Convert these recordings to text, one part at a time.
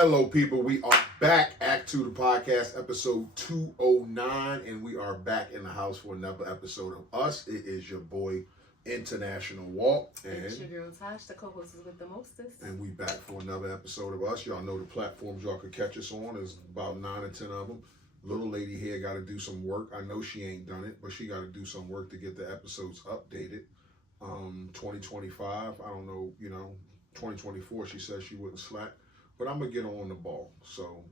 Hello, people. We are back. Act 2, the podcast, episode 209, and we are back in the house for another episode of Us. It is your boy, International Walt. And it's your girl, Tosh, the co-host is with the mostest. And we back for another episode of Us. Y'all know the platforms y'all could catch us on. There's about 9 or 10 of them. Little lady here got to do some work. I know she ain't done it, but she got to do some work to get the episodes updated. 2025, I don't know, 2024, she says she wouldn't slack. But I'm going to get her on the ball. So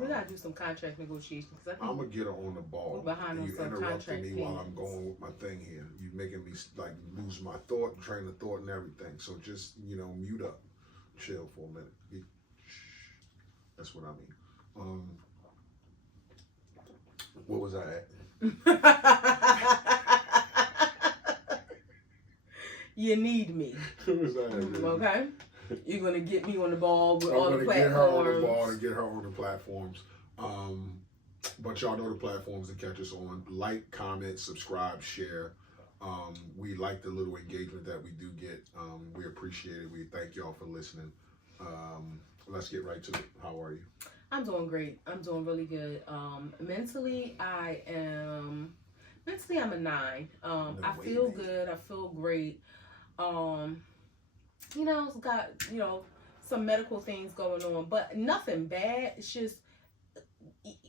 we got to do some contract negotiations. I think I'm going to get her on the ball. We're behind on you some interrupting me contract while I'm going with my thing here. You're making me like lose my thought, train of thought and everything. So just, mute up. Chill for a minute. That's what I mean. What was I at? You need me. What was I at? Okay? You're going to get me on the ball with all the platforms. I'm going to get her on the ball and get her on the platforms. But y'all know the platforms to catch us on. Like, comment, subscribe, share. We like the little engagement that we do get. We appreciate it. We thank y'all for listening. Let's get right to it. How are you? I'm doing great. I'm doing really good. Mentally, I'm a 9. I feel good. I feel great. It's got, some medical things going on, but nothing bad. It's just,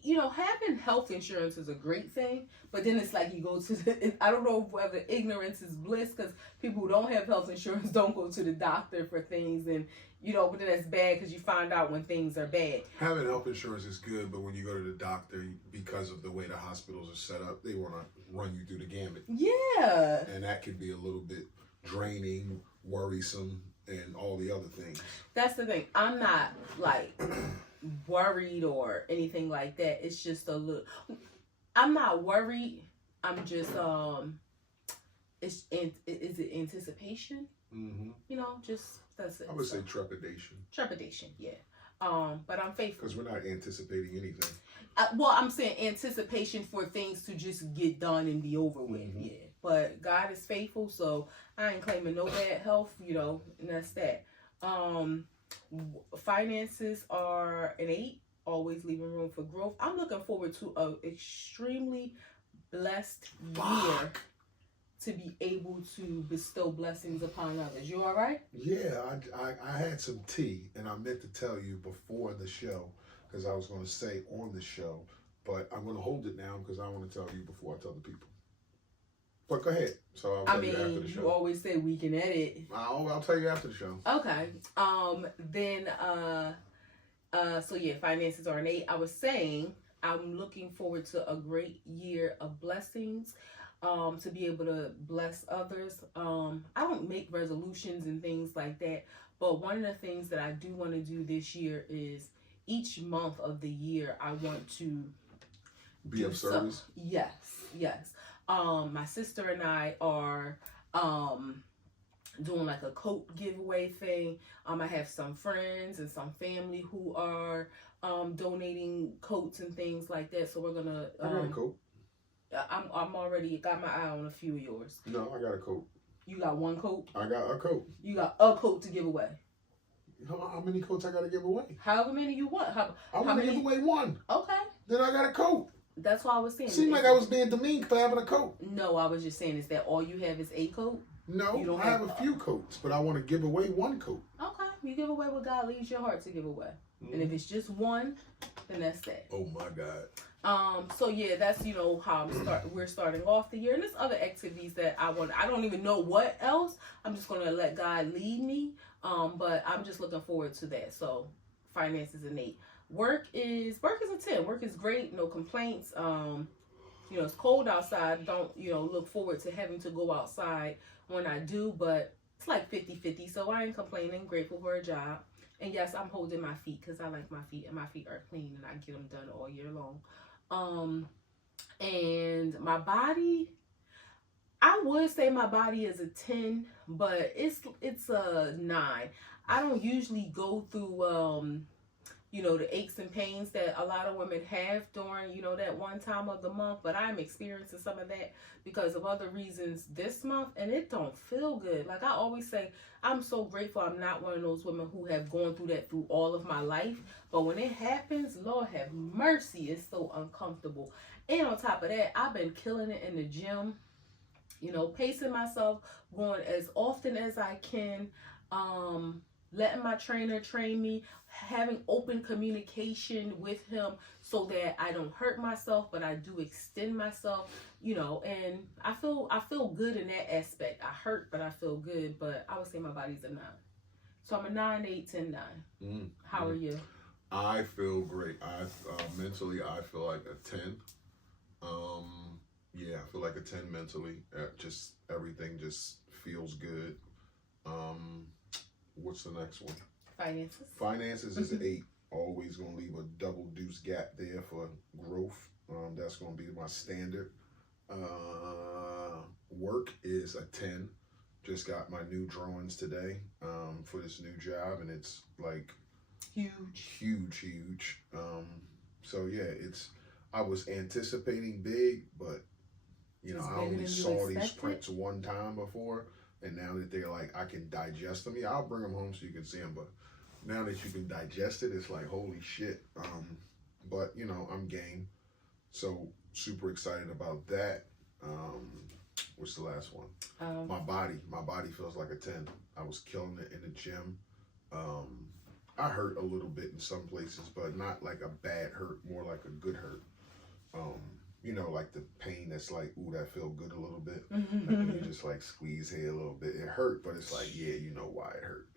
having health insurance is a great thing, but then it's like you go to I don't know whether ignorance is bliss, because people who don't have health insurance don't go to the doctor for things, and, but then that's bad because you find out when things are bad. Having health insurance is good, but when you go to the doctor, because of the way the hospitals are set up, they want to run you through the gamut. Yeah. And that can be a little bit draining, worrisome, and all the other things. That's the thing. I'm not like worried or anything like that. It's just a little. I'm not worried. I'm just is it anticipation? Mm-hmm. Just that's it. I would say trepidation. Trepidation, yeah. But I'm faithful because we're not anticipating anything. I'm saying anticipation for things to just get done and be over with. Mm-hmm. Yeah. But God is faithful, so I ain't claiming no bad health, and that's that. Finances are an 8, always leaving room for growth. I'm looking forward to an extremely blessed year to be able to bestow blessings upon others. You all right? Yeah, I had some tea, and I meant to tell you before the show, because I was going to say on the show, but I'm going to hold it now because I want to tell you before I tell the people. But go ahead. So I'll tell you after the show. You always say we can edit. I'll tell you after the show. Okay. So yeah, finances are an 8. I was saying I'm looking forward to a great year of blessings, to be able to bless others. I don't make resolutions and things like that, but one of the things that I do want to do this year is each month of the year I want to be of service. Yes. My sister and I are doing like a coat giveaway thing. I have some friends and some family who are donating coats and things like that. So we're gonna. I got a coat. I'm already got my eye on a few of yours. No, I got a coat. You got one coat? I got a coat. You got a coat to give away. How many coats I got to give away? However many you want. I want to give away one. Okay. Then I got a coat. That's what I was saying. It seemed like I was being demeaned for having a coat. No, I was just saying, is that all you have is a coat? No, I have a few coats, but I want to give away one coat. Okay. You give away what God leaves your heart to give away. Mm-hmm. And if it's just one, then that's that. Oh my God. So yeah, that's how we're starting off the year, and there's other activities that I want. I don't even know what else. I'm just gonna let God lead me. But I'm just looking forward to that. So finances an 8. Work is a 10. Work is great, no complaints. It's cold outside. Don't look forward to having to go outside when I do, but it's like 50-50. So I ain't complaining. Grateful for a job. And yes, I'm holding my feet because I like my feet, and my feet are clean, and I get them done all year long. And my body, I would say my body is a 10, but it's a 9. I don't usually go through the aches and pains that a lot of women have during, that one time of the month. But I'm experiencing some of that because of other reasons this month, and it don't feel good. Like I always say, I'm so grateful I'm not one of those women who have gone through that through all of my life. But when it happens, Lord have mercy, it's so uncomfortable. And on top of that, I've been killing it in the gym, pacing myself, going as often as I can, letting my trainer train me, having open communication with him so that I don't hurt myself, but I do extend myself, and I feel good in that aspect. I hurt, but I feel good, but I would say my body's a 9. So I'm a 9, 8, 10, 9. How are you? I feel great. Mentally, I feel like a 10. Yeah, I feel like a 10 mentally. Just everything just feels good. What's the next one? Finances. Finances is an 8. Always gonna leave a double deuce gap there for growth. That's gonna be my standard. Work is a 10. Just got my new drawings today for this new job, and it's like huge. So yeah, I was anticipating big, but I only saw these prints one time before, and now that they're like, I can digest them. Yeah, I'll bring them home so you can see them, but now that you can digest it, it's like, holy shit. But I'm game. So super excited about that. What's the last one? My body feels like a 10. I was killing it in the gym. I hurt a little bit in some places, but not like a bad hurt, more like a good hurt. Like the pain that's like, ooh, that felt good a little bit. Like when you just like squeeze here a little bit. It hurt, but it's like, yeah, you know why it hurt.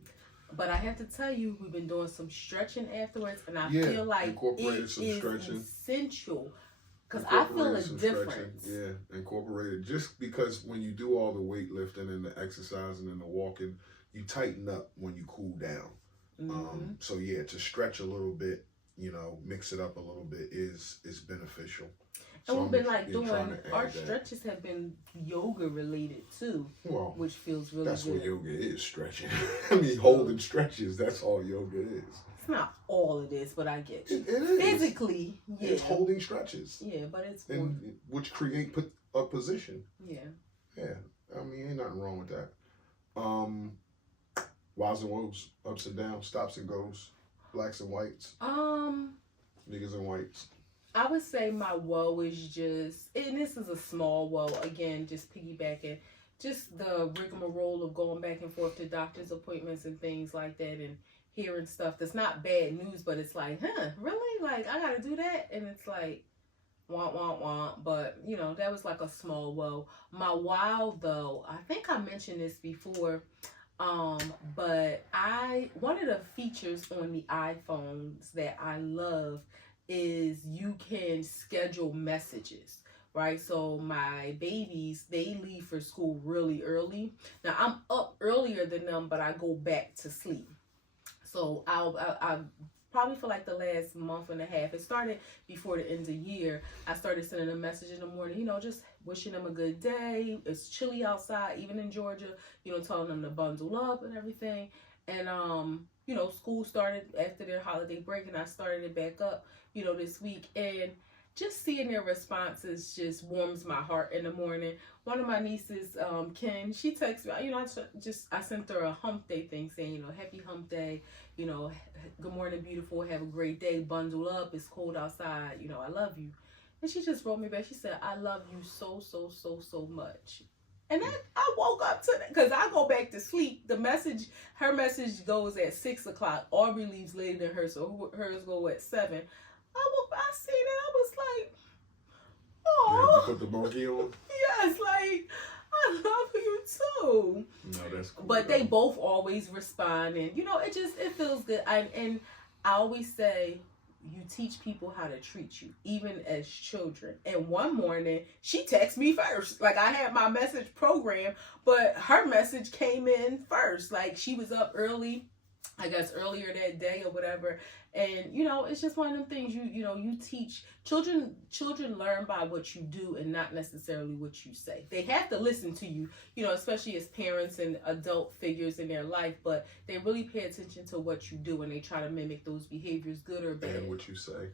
But I have to tell you, we've been doing some stretching afterwards, and I feel like incorporated some is stretching. Essential. Because I feel a difference. Yeah, incorporated. Just because when you do all the weightlifting and the exercising and the walking, you tighten up when you cool down. So yeah, to stretch a little bit, mix it up a little bit is beneficial. And we've been doing our stretches have been yoga related too, which feels really that's good. That's what yoga is, stretching. I mean, holding stretches. That's all yoga is. It's not all it is, but I get you. It is. Physically, yeah. It's holding stretches. Yeah, but it's which create a position. Yeah. Yeah. I mean, ain't nothing wrong with that. Wows and woes, ups and downs, stops and goes, blacks and whites. Niggas and whites. I would say my woe is just, and this is a small woe, again, just piggybacking, just the rigmarole of going back and forth to doctor's appointments and things like that, and hearing stuff that's not bad news, but it's like, really? Like, I gotta do that? And it's like, want. But, that was like a small woe. My wow, though, I think I mentioned this before, but one of the features on the iPhones that I love is you can schedule messages, right? So my babies, they leave for school really early. Now I'm up earlier than them, but I go back to sleep. So I probably for like the last month and a half, it started before the end of the year, I started sending a message in the morning, just wishing them a good day. It's chilly outside, even in Georgia, telling them to bundle up and everything. And, school started after their holiday break, and I started it back up, this week. And just seeing their responses just warms my heart in the morning. One of my nieces, Ken, she texts me, I sent her a hump day thing saying, happy hump day, good morning, beautiful, have a great day, bundle up, it's cold outside, I love you. And she just wrote me back, she said, I love you so much. And then I woke up to that because I go back to sleep. Her message goes at 6 o'clock. Aubrey leaves later than her, so hers go at 7. I seen it. I was like, oh. You put the monkey on? Yes, like, I love you too. No, that's cool. But they both always respond, and it feels good. And I always say, you teach people how to treat you, even as children. And one morning, she texted me first. Like, I had my message program, but her message came in first. Like, she was up early, I guess earlier that day or whatever. And you know, it's just one of them things you teach children. Children learn by what you do and not necessarily what you say. They have to listen to you, especially as parents and adult figures in their life, but they really pay attention to what you do and they try to mimic those behaviors, good or bad. And what you say.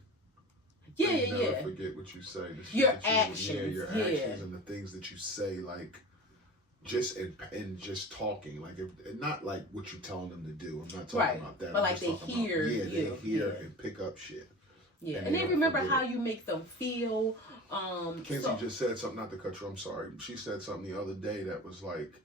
Yeah, never forget what you say. Your actions. Your actions and the things that you say, like just in just talking, like not like what you're telling them to do. I'm not talking about that. But like they hear, they hear and pick up shit. Yeah, and they remember how you make them feel. Kenzie just said something. Not to cut you. I'm sorry. She said something the other day that was like,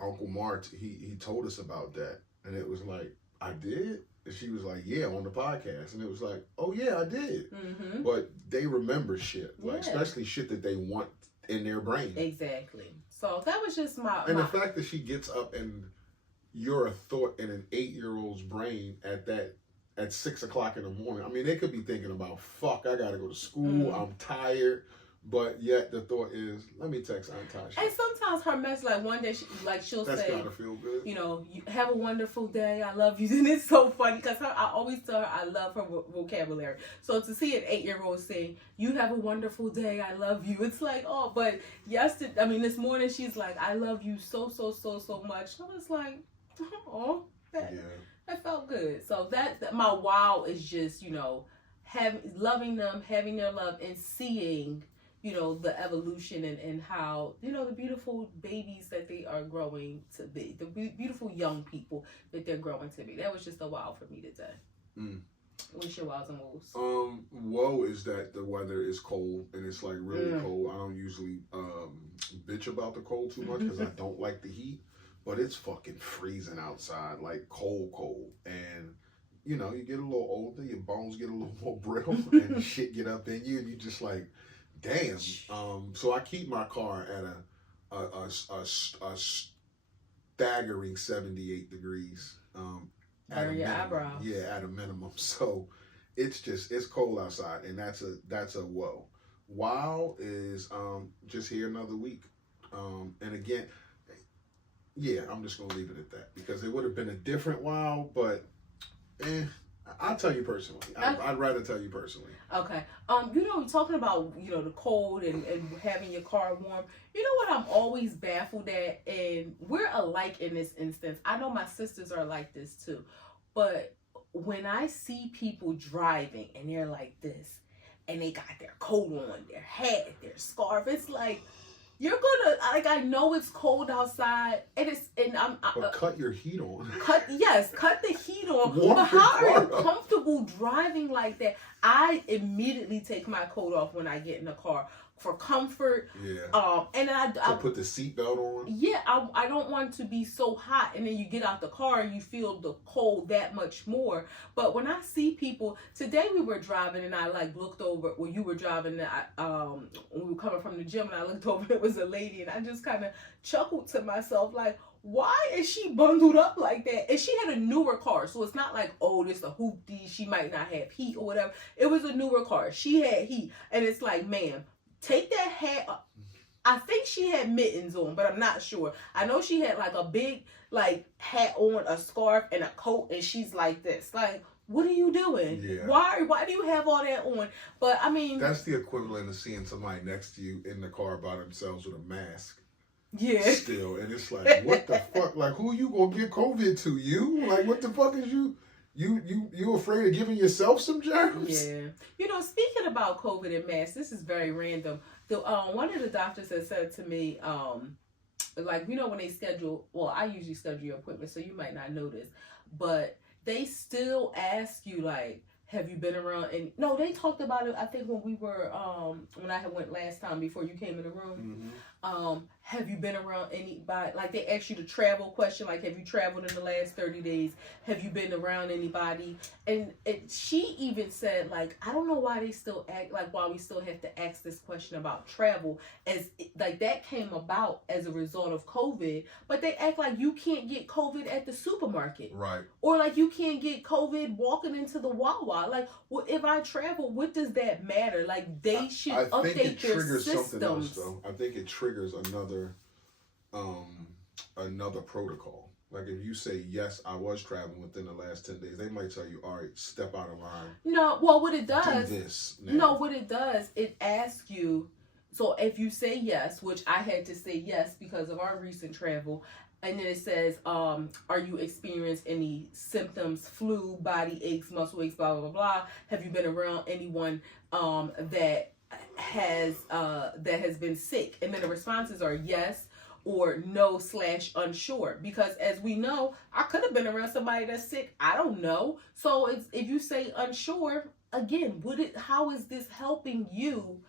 Uncle Mart. He told us about that, and it was like, I did. And she was like, yeah, on the podcast. And it was like, oh, yeah, I did. Mm-hmm. But they remember shit, like especially shit that they want in their brain. Exactly. So that was just the fact that she gets up and you're a thought in an 8-year-old's brain at 6 o'clock in the morning. I mean, they could be thinking about, fuck, I got to go to school. I'm tired. But yet the thought is, let me text Aunt Tasha. And sometimes her message, like one day, she'll That's say, gotta feel good. You have a wonderful day. I love you. And it's so funny because I always tell her I love her vocabulary. So to see an 8-year-old say, you have a wonderful day. I love you. It's like, oh, but this morning she's like, I love you so much. I was like, oh, that felt good. So that my wow is just, loving them, having their love and seeing the evolution and how, the beautiful babies that they are growing to be, the beautiful young people that they're growing to be. That was just a wow for me today. What's your wows and woes? Woe is that the weather is cold and it's like really cold. I don't usually bitch about the cold too much because I don't like the heat, but it's fucking freezing outside, like cold. And you get a little older, your bones get a little more brittle and shit get up in you and you just like, damn. So I keep my car at a staggering 78 degrees. At a minimum. Yeah, at a minimum. So it's cold outside, and that's a whoa. Wow is just here another week. And again, yeah, I'm just gonna leave it at that because it would have been a different wow, but I'll tell you personally. I'd rather tell you personally. Okay. Talking about, the cold and having your car warm, you know what I'm always baffled at? And we're alike in this instance. I know my sisters are like this too. But when I see people driving and they're like this, and they got their coat on, their hat, their scarf, it's like, you're gonna, I know it's cold outside, but cut your heat on. Cut the heat on. But how are you comfortable driving like that? I immediately take my coat off when I get in the car for comfort. Yeah. And I put the seatbelt on. Yeah, I don't want to be so hot, and then you get out the car and you feel the cold that much more. But when I see people, today we were driving and I looked over. Well, you were driving. When we were coming from the gym, and I looked over. And it was a lady, and I just kind of chuckled to myself, like, why is she bundled up like that? And she had a newer car, so it's not like, oh, this a hoopty. She might not have heat or whatever. It was a newer car. She had heat, and it's like, ma'am, take that hat up. I think she had mittens on, but I'm not sure. I know she had a big hat on, a scarf, and a coat, and she's like this. Like, what are you doing? Yeah. Why do you have all that on? But I mean, that's the equivalent of seeing somebody next to you in the car by themselves with a mask. Yeah. Still, and it's like, what the fuck? Like, who you gonna get COVID to? You? Like, what the fuck is you? You afraid of giving yourself some germs? Yeah. Speaking about COVID and masks, this is very random. One of the doctors has said to me, when they schedule, well, I usually schedule your appointment, so you might not know this, but they still ask you, like, have you been around? And no, they talked about it, I think, when we were, when I had went last time before you came in the room. Mm-hmm. Have you been around anybody? Like, they asked you the travel question, like, have you traveled in the last 30 days? Have you been around anybody? And she even said, like, I don't know why they still act, like, why we still have to ask this question about travel, as, like, that came about as a result of COVID, but they act like you can't get COVID at the supermarket. Right. Or, like, you can't get COVID walking into the Wawa. Like, well, if I travel, what does that matter? Like, they should update their systems. Something else, though. I think it triggers another protocol. Like if you say yes, I was traveling within the last 10 days, they might tell you, all right, step out of line. No, well, what it does, Do this now. no, what it does, it asks you. So if you say yes, which I had to say yes because of our recent travel, and then it says, are you experiencing any symptoms, flu, body aches, muscle aches, blah, blah, blah, blah. Have you been around anyone that has been sick? And then the responses are yes or no / unsure. Because as we know, I could have been around somebody that's sick. I don't know. So if you say unsure, again, how is this helping you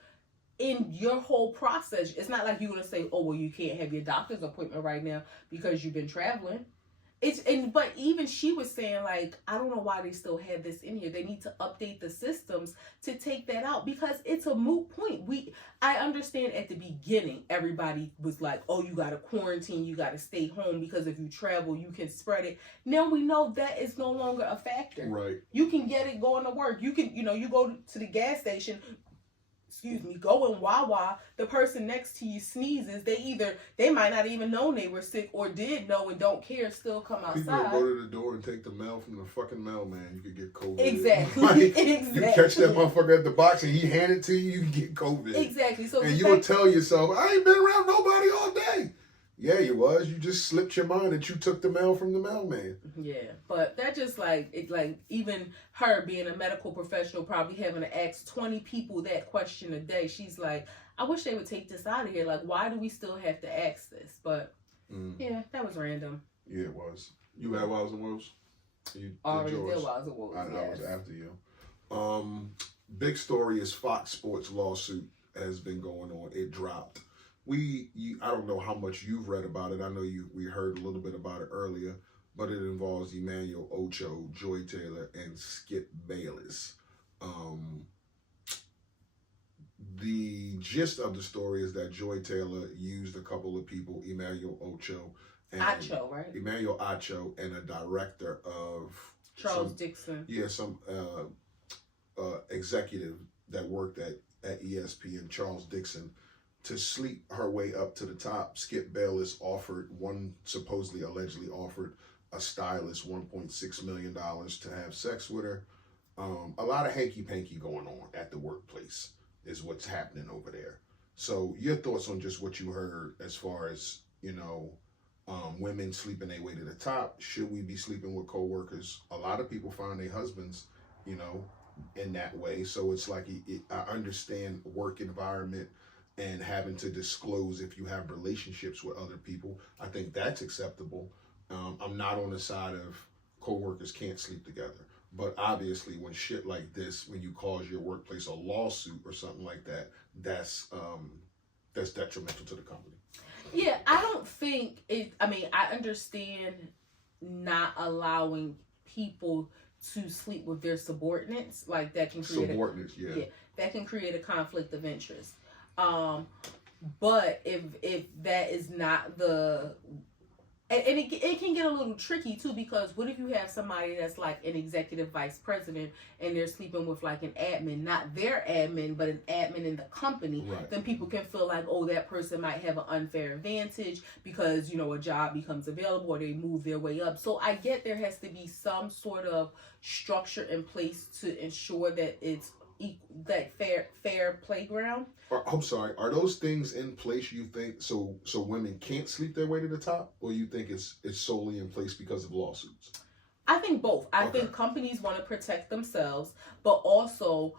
in your whole process? It's not like you're gonna say, oh well, you can't have your doctor's appointment right now because you've been traveling. But even she was saying, like, I don't know why they still have this in here. They need to update the systems to take that out because it's a moot point. I understand at the beginning everybody was like, oh, you gotta quarantine, you gotta stay home because if you travel you can spread it. Now we know that is no longer a factor. Right. You can get it going to work. You can, you go to the gas station, go in Wawa, the person next to you sneezes, they might not even know they were sick or did know and don't care, still come outside. People that go to the door and take the mail from the fucking mailman, you could get COVID. Exactly. Like, Exactly. You catch that motherfucker at the box and he hand it to you, you can get COVID. Exactly. So and you will tell yourself, I ain't been around nobody all day. Yeah, you was. You just slipped your mind that you took the mail from the mailman. Yeah, but that just like even her being a medical professional, probably having to ask 20 people that question a day. She's like, I wish they would take this out of here. Like, why do we still have to ask this? But yeah, that was random. Yeah, it was. You had Wiles and Woes? You already did Wiles and Woes. I was after you. Big story is Fox Sports lawsuit has been going on. It dropped. I don't know how much you've read about it. I know we heard a little bit about it earlier, but it involves Emmanuel Ocho, Joy Taylor, and Skip Bayless. The gist of the story is that Joy Taylor used a couple of people, Emmanuel Ocho, and Acho, right? Emmanuel Acho, and a director of Charles Dixon. Yeah, some executive that worked at ESPN, Charles Dixon, to sleep her way up to the top. Skip Bayless supposedly allegedly offered a stylist $1.6 million to have sex with her. A lot of hanky-panky going on at the workplace is what's happening over there. So your thoughts on just what you heard as far as, women sleeping their way to the top. Should we be sleeping with coworkers? A lot of people find their husbands, in that way. So it's like, I understand work environment and having to disclose if you have relationships with other people. I think that's acceptable. I'm not on the side of coworkers can't sleep together. But obviously when shit like this, when you cause your workplace a lawsuit or something like that, that's detrimental to the company. Yeah, I don't think I understand not allowing people to sleep with their subordinates. Like that can create that can create a conflict of interest. But if that is not and it can get a little tricky too, because what if you have somebody that's like an executive vice president and they're sleeping with like an admin, not their admin, but an admin in the company, right. Then people can feel like, oh, that person might have an unfair advantage because, a job becomes available or they move their way up. So I get there has to be some sort of structure in place to ensure that it's that fair playground. I'm sorry. Are those things in place? You think so women can't sleep their way to the top, or you think it's solely in place because of lawsuits? I think both. I think companies want to protect themselves, but also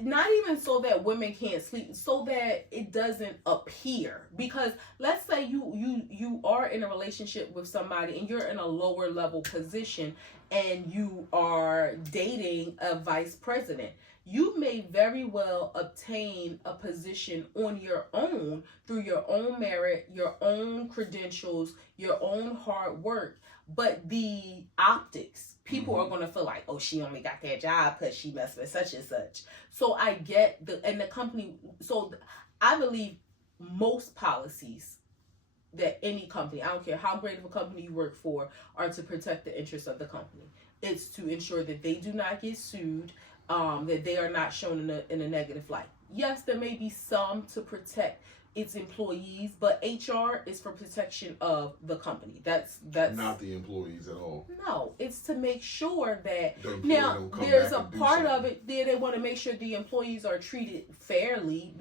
not even so that women can't sleep, so that it doesn't appear. Because let's say you are in a relationship with somebody and you're in a lower level position and you are dating a vice president. You may very well obtain a position on your own through your own merit, your own credentials, your own hard work. But the optics, people are going to feel like, oh, she only got that job because she messed with such and such. So I get the company. So I believe most policies that any company, I don't care how great of a company you work for, are to protect the interests of the company. It's to ensure that they do not get sued. that they are not shown in a negative light. Yes, there may be some to protect its employees, but HR is for protection of the company. That's not the employees at all. No, it's to make sure that The now there's a part of it there they want to make sure the employees are treated fairly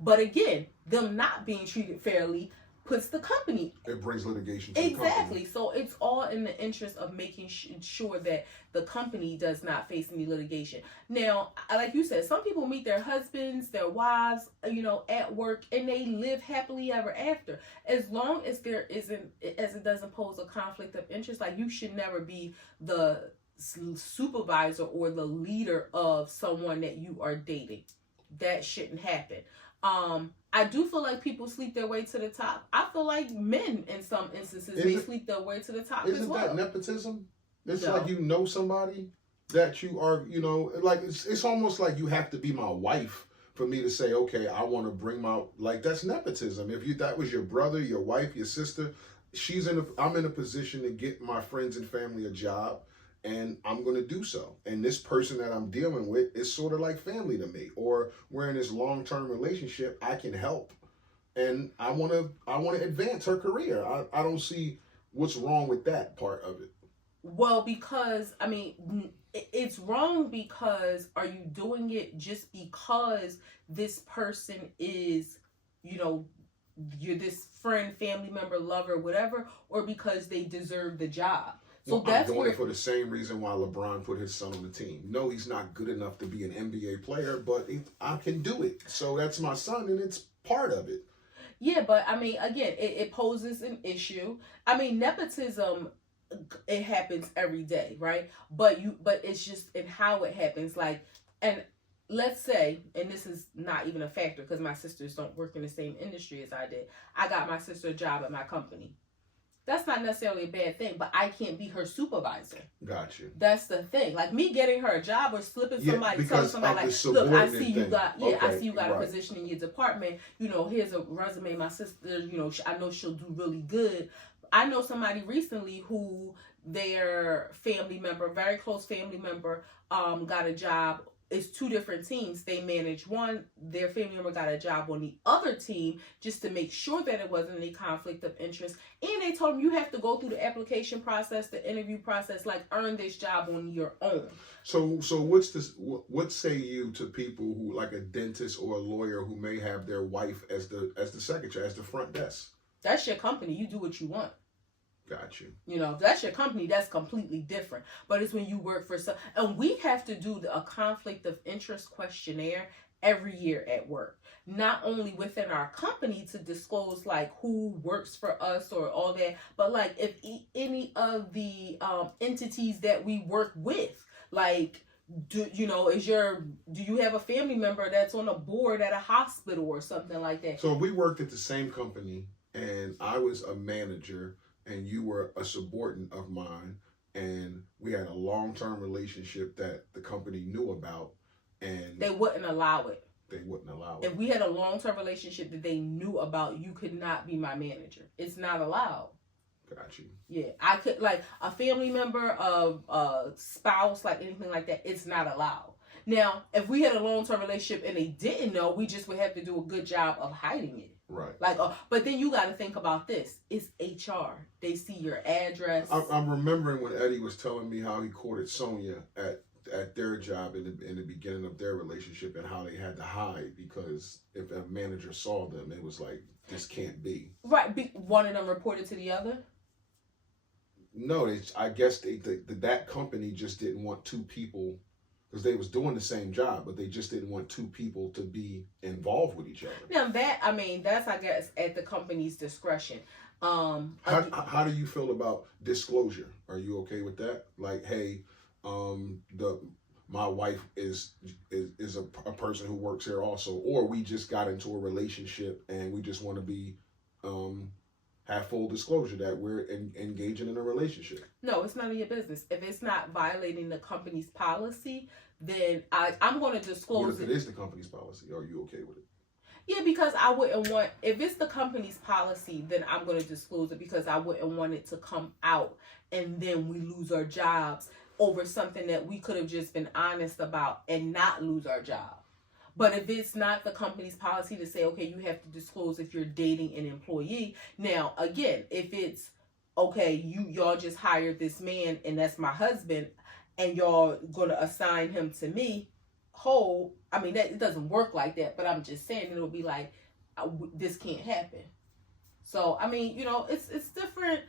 but again, them not being treated fairly puts the company. It brings litigation to exactly. the company. So it's all in the interest of making sure that the company does not face any litigation. Now, like you said, some people meet their husbands, their wives, at work, and they live happily ever after. As long as it doesn't pose a conflict of interest, like you should never be the supervisor or the leader of someone that you are dating. That shouldn't happen. I do feel like people sleep their way to the top. I feel like men in some instances may sleep their way to the top as well. Isn't that nepotism? It's No. like somebody that you are, like it's almost like you have to be my wife for me to say, okay, I want to bring that's nepotism. If that was your brother, your wife, your sister, I'm in a position to get my friends and family a job. And I'm going to do so. And this person that I'm dealing with is sort of like family to me. Or we're in this long-term relationship. I can help. And I want to advance her career. I don't see what's wrong with that part of it. Well, because, it's wrong because are you doing it just because this person is, you're this friend, family member, lover, whatever, or because they deserve the job? So that's I'm doing it for the same reason why LeBron put his son on the team. No, he's not good enough to be an NBA player, but I can do it. So that's my son, and it's part of it. Yeah, but again, it poses an issue. Nepotism, it happens every day, right? But it's just in how it happens. And let's say, and this is not even a factor because my sisters don't work in the same industry as I did. I got my sister a job at my company. That's not necessarily a bad thing, but I can't be her supervisor. Got you. That's the thing. Like me getting her a job or slipping telling somebody like, look, I see you got a position in your department. Here's a resume. My sister, I know she'll do really good. I know somebody recently who their family member, very close family member, got a job. It's two different teams. They manage one. Their family member got a job on the other team just to make sure that it wasn't any conflict of interest. And they told him you have to go through the application process, the interview process, earn this job on your own. So what's this? What say you to people who, like a dentist or a lawyer, who may have their wife as the secretary, as the front desk? That's your company. You do what you want. Got you. If that's your company, that's completely different. But it's when you work for and we have to do a conflict of interest questionnaire every year at work. Not only within our company to disclose who works for us or all that, but if any of the entities that we work with, do you have a family member that's on a board at a hospital or something like that? So if we worked at the same company and I was a manager and you were a subordinate of mine, and we had a long-term relationship that the company knew about, and they wouldn't allow it. They wouldn't allow it. If we had a long-term relationship that they knew about, you could not be my manager. It's not allowed. Got you. Yeah, I could, a family member, a spouse, anything like that, it's not allowed. Now, if we had a long-term relationship and they didn't know, we just would have to do a good job of hiding it. Right. But then you got to think about this. It's HR. They see your address. I'm remembering when Eddie was telling me how he courted Sonia at their job in the beginning of their relationship, and how they had to hide because if a manager saw them, it was like, this can't be. Right. One of them reported to the other? No, I guess that company just didn't want two people, because they was doing the same job, but they just didn't want two people to be involved with each other. Now that's, I guess, at the company's discretion. How do you feel about disclosure? Are you okay with that? Hey, my wife is a person who works here also, or we just got into a relationship and we just want to be have full disclosure that we're engaging in a relationship. No, it's none of your business. If it's not violating the company's policy, then I'm going to disclose it. What if it is the company's policy? Are you okay with it? Yeah, because I wouldn't want, if it's the company's policy, then I'm going to disclose it because I wouldn't want it to come out and then we lose our jobs. over something that we could have just been honest about and not lose our job. But if it's not the company's policy to say, okay, you have to disclose if you're dating an employee. Now, again, if it's, okay, y'all just hired this man and that's my husband and y'all going to assign him to me, I mean, that it doesn't work like that, but I'm just saying it'll be like, this can't happen. So, I mean, you know, it's different.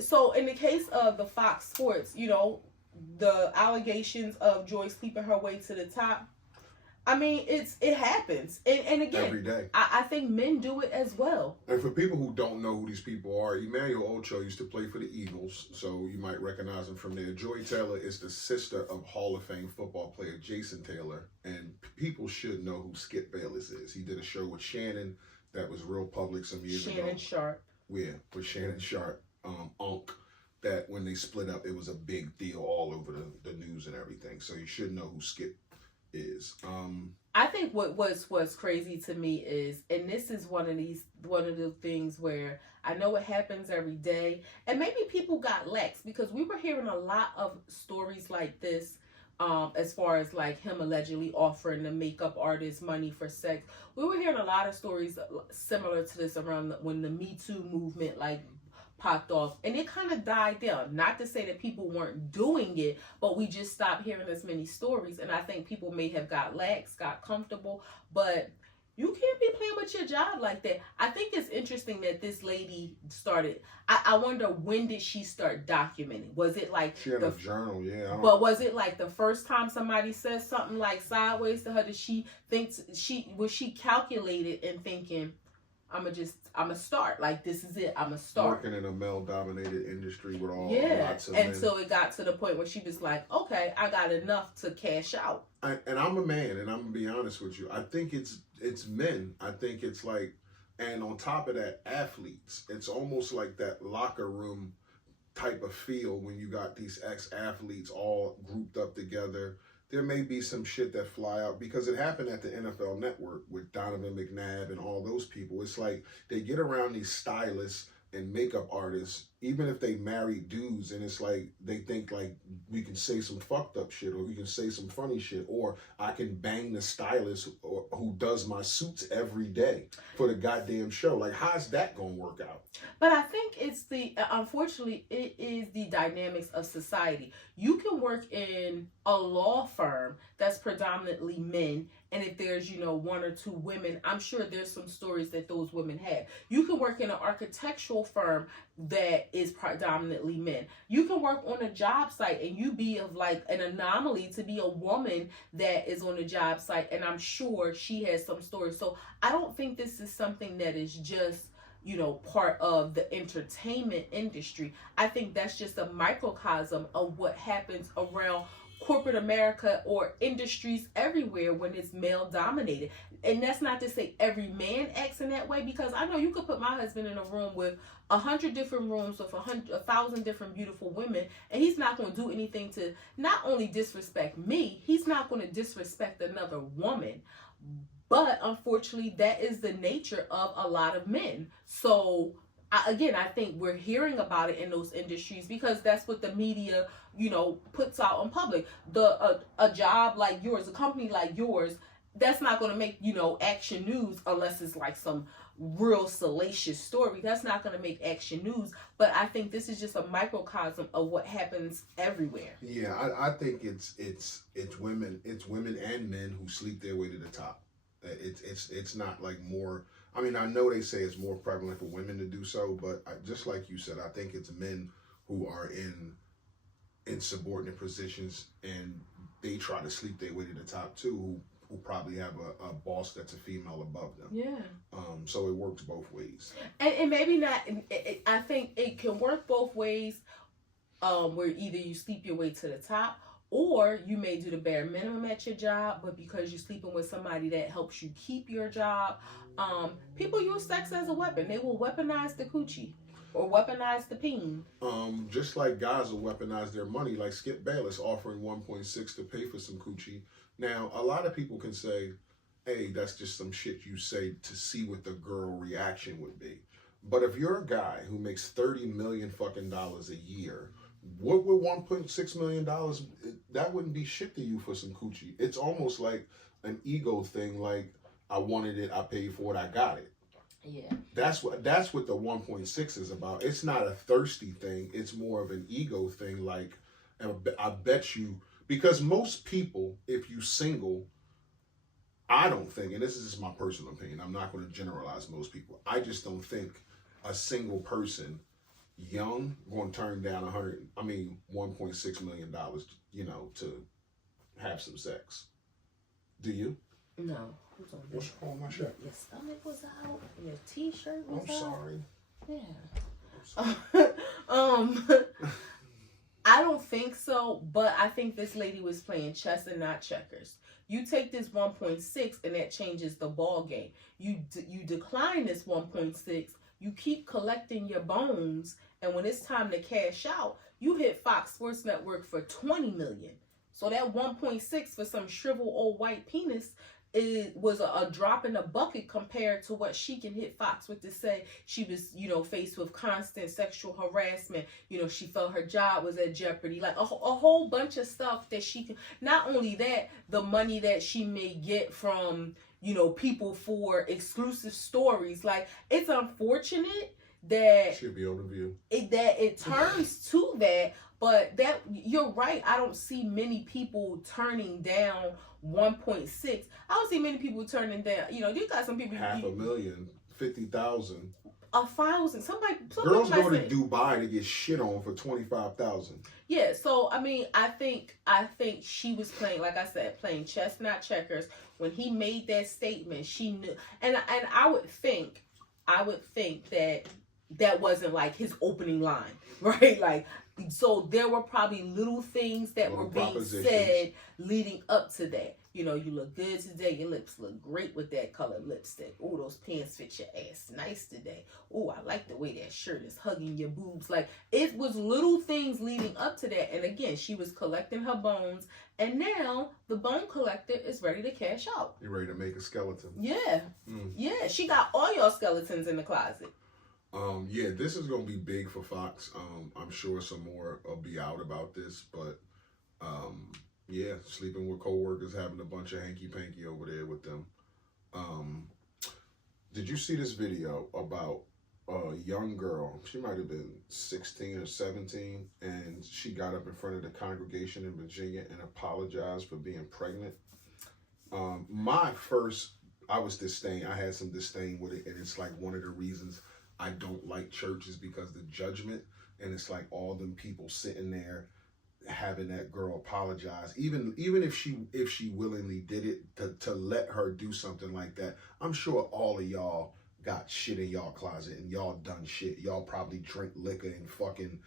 So in the case of the Fox Sports, you know, the allegations of Joy sleeping her way to the top, I mean, it happens. And again, every day. I think men do it as well. And for people who don't know who these people are, Emmanuel Ocho used to play for the Eagles, so you might recognize him from there. Joy Taylor is the sister of Hall of Fame football player Jason Taylor, and people should know who Skip Bayless is. He did a show with Shannon that was real public some years ago. Shannon Sharp. Yeah, with Shannon Sharp, Unc, that when they split up, it was a big deal all over the news and everything. So you should know who Skip is. I think what's crazy to me is, and this is one of the things where I know it happens every day, and maybe people got lax because we were hearing a lot of stories like this, as far as like him allegedly offering the makeup artist money for sex. We were hearing a lot of stories similar to this around when the Me Too movement like popped off, and it kind of died down. Not to say that people weren't doing it, but we just stopped hearing as many stories, and I think people may have got lax, got comfortable, but you can't be playing with your job like that. I think it's interesting that this lady started. I wonder, when did she start documenting? Was it like she had a journal? Yeah. But was it like the first time somebody says something like sideways to her? Did she think was she calculated and thinking, I'm gonna start, like, this is it, I'm gonna start. Working in a male-dominated industry with lots of men. And so it got to the point where she was like, okay, I got enough to cash out. And I'm a man, and I'm gonna be honest with you. I think it's men. I think it's like, and on top of that, athletes. It's almost like that locker room type of feel when you got these ex-athletes all grouped up together. There may be some shit that fly out because it happened at the NFL Network with Donovan McNabb and all those people. It's like they get around these stylists and makeup artists, even if they married dudes, and it's like they think like we can say some fucked up shit, or we can say some funny shit, or I can bang the stylist who does my suits every day for the goddamn show. Like, how's that gonna work out? But I think unfortunately, it is the dynamics of society. You can work in a law firm that's predominantly men, and if there's, one or two women, I'm sure there's some stories that those women have. You can work in an architectural firm that is predominantly men. You can work on a job site and you be of like an anomaly to be a woman that is on a job site, and I'm sure she has some stories. So I don't think this is something that is just part of the entertainment industry. I think that's just a microcosm of what happens around corporate America or industries everywhere when it's male dominated. And that's not to say every man acts in that way, because I know you could put my husband in a room with 100 different rooms with 1,000 different beautiful women, and he's not going to do anything to not only disrespect me, he's not going to disrespect another woman. But unfortunately, that is the nature of a lot of men. So I think we're hearing about it in those industries because that's what the media, puts out in public. A job like yours, a company like yours, that's not going to make, action news unless it's like some real salacious story. That's not going to make action news. But I think this is just a microcosm of what happens everywhere. Yeah, I think it's women and men who sleep their way to the top. It's not like more. I mean, I know they say it's more prevalent for women to do so, but just like you said, I think it's men who are in subordinate positions and they try to sleep their way to the top too, who probably have a boss that's a female above them. Yeah. So it works both ways. And maybe not. I think it can work both ways. Where either you sleep your way to the top, or you may do the bare minimum at your job, but because you're sleeping with somebody that helps you keep your job, people use sex as a weapon. They will weaponize the coochie or weaponize the peen. Just like guys will weaponize their money, like Skip Bayless offering 1.6 to pay for some coochie. Now, a lot of people can say, hey, that's just some shit you say to see what the girl reaction would be. But if you're a guy who makes $30 million fucking dollars a year, What would $1.6 million, that wouldn't be shit to you for some coochie. It's almost like an ego thing, like I wanted it, I paid for it, I got it. Yeah. That's what the 1.6 is about. It's not a thirsty thing, it's more of an ego thing. Like, I bet you, because most people, if you single, I don't think, and this is just my personal opinion, I'm not going to generalize most people, I just don't think a single person young going to turn down $1.6 million, you know, to have some sex. Do you? No. Who's on What's wrong with my shirt? Your stomach was out. Your t-shirt was I'm out. sorry. Yeah. I don't think so, but I think this lady was playing chess and not checkers. You take this 1.6 and that changes the ball game. You decline this 1.6. You keep collecting your bones, and when it's time to cash out, you hit Fox Sports Network for $20 million. So that 1.6 for some shriveled old white penis was a drop in the bucket compared to what she can hit Fox with to say she was, you know, faced with constant sexual harassment. You know, she felt her job was at jeopardy. Like a whole bunch of stuff that she can. Not only that, the money that she may get from, you know, people for exclusive stories. Like, it's unfortunate that Should be on the View. It turns to that, but that, you're right. I don't see many people turning down 1.6. I don't see many people turning down. You know, you got some people. $500,000, 50,000. 1,000. Somebody. Girls go to Dubai to get shit on for 25,000. Yeah. So I mean, I think she was playing, like I said, playing chess, not checkers. When he made that statement, she knew, and I would think that wasn't like his opening line, right? Like, so there were probably little things that were being said leading up to that. You know, you look good today. Your lips look great with that colored lipstick. Oh, those pants fit your ass nice today. Oh, I like the way that shirt is hugging your boobs. Like, it was little things leading up to that. And again, she was collecting her bones. And now the bone collector is ready to cash out. You're ready to make a skeleton. Yeah. Yeah. She got all your skeletons in the closet. Yeah, this is gonna be big for Fox. I'm sure some more will be out about this, but yeah, sleeping with coworkers, having a bunch of hanky panky over there with them. Did you see this video about a young girl? She might have been 16 or 17, and she got up in front of the congregation in Virginia and apologized for being pregnant. I was disdain. I had some disdain with it, and it's like one of the reasons I don't like churches, because the judgment, and it's like all them people sitting there having that girl apologize, even if she willingly did it, to let her do something like that. I'm sure all of y'all got shit in y'all closet and y'all done shit. Y'all probably drink liquor and fucking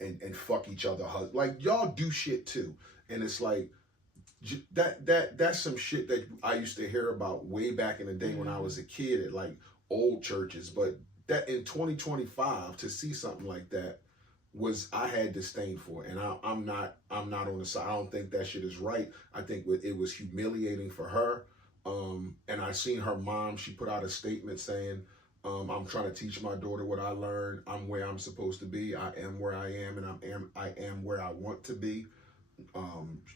and fuck each other. Like, y'all do shit too, and it's like that's some shit that I used to hear about way back in the day when I was a kid at like old churches, but that in 2025 to see something like that I had disdain for, and I'm not on the side. I don't think that shit is right. I think it was humiliating for her. And I seen her mom. She put out a statement saying, "I'm trying to teach my daughter what I learned. I'm where I'm supposed to be. I am where I am, and I am where I want to be.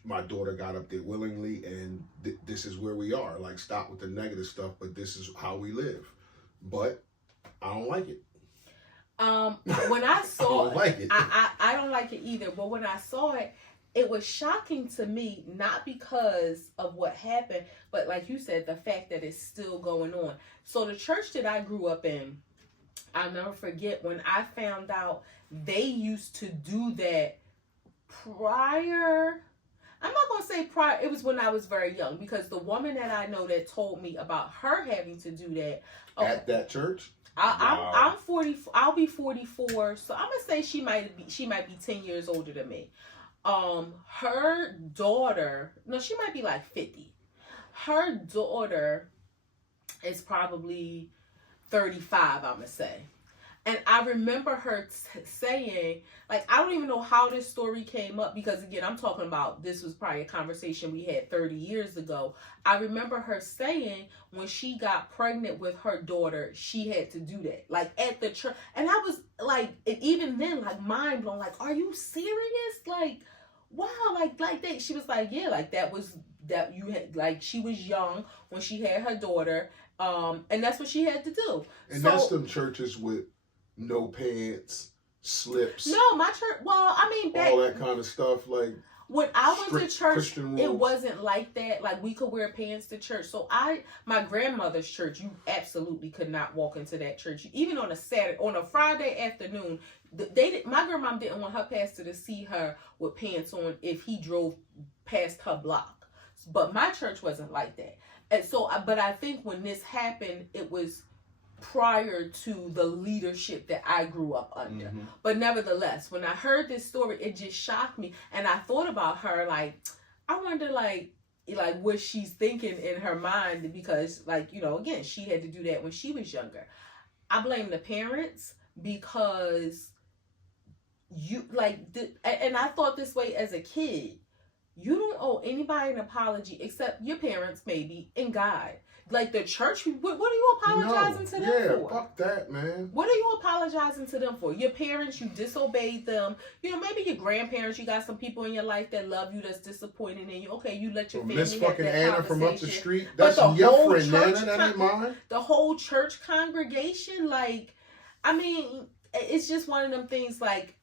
My daughter got up there willingly, and this is where we are. Like, stop with the negative stuff, but this is how we live." But I don't like it. When I saw it, I don't like it either. But when I saw it, it was shocking to me, not because of what happened, but like you said, the fact that it's still going on. So the church that I grew up in, I'll never forget when I found out they used to do that prior. I'm not going to say prior. It was when I was very young, because the woman that I know that told me about her having to do that. Okay, at that church? I'm 40. I'll be 44. So I'm gonna say she might be 10 years older than me. Her daughter, no, she might be like 50. Her daughter is probably 35, I'm gonna say. And I remember her saying, like, I don't even know how this story came up because, again, I'm talking about this was probably a conversation we had 30 years ago. I remember her saying when she got pregnant with her daughter, she had to do that, like at the church. And I was like, and even then, like mind blown, like, are you serious? Like, wow, like that. She was like, yeah, like that you had, like, she was young when she had her daughter. And that's what she had to do. And so, that's them churches with no pants, slips. No, my church. Well, I mean, all that kind of stuff. Like when I went to church, it wasn't like that. Like we could wear pants to church. So my grandmother's church, you absolutely could not walk into that church. Even on a Friday afternoon, my grandma didn't want her pastor to see her with pants on if he drove past her block. But my church wasn't like that. And so, but I think when this happened, it was prior to the leadership that I grew up under. Mm-hmm. But nevertheless, when I heard this story, it just shocked me. And I thought about her, like, I wonder, like what she's thinking in her mind, because, like, you know, again, she had to do that when she was younger. I blame the parents because and I thought this way as a kid. You don't owe anybody an apology except your parents, maybe, and God. Like the church, what are you apologizing to them for? Yeah, fuck that, man. What are you apologizing to them for? Your parents, you disobeyed them. You know, maybe your grandparents, you got some people in your life that love you, that's disappointed in you. Okay, you let your family Miss fucking have that Anna from up the street, that's your friend, Nana, that ain't mine. The whole church congregation, like, I mean, it's just one of them things, like,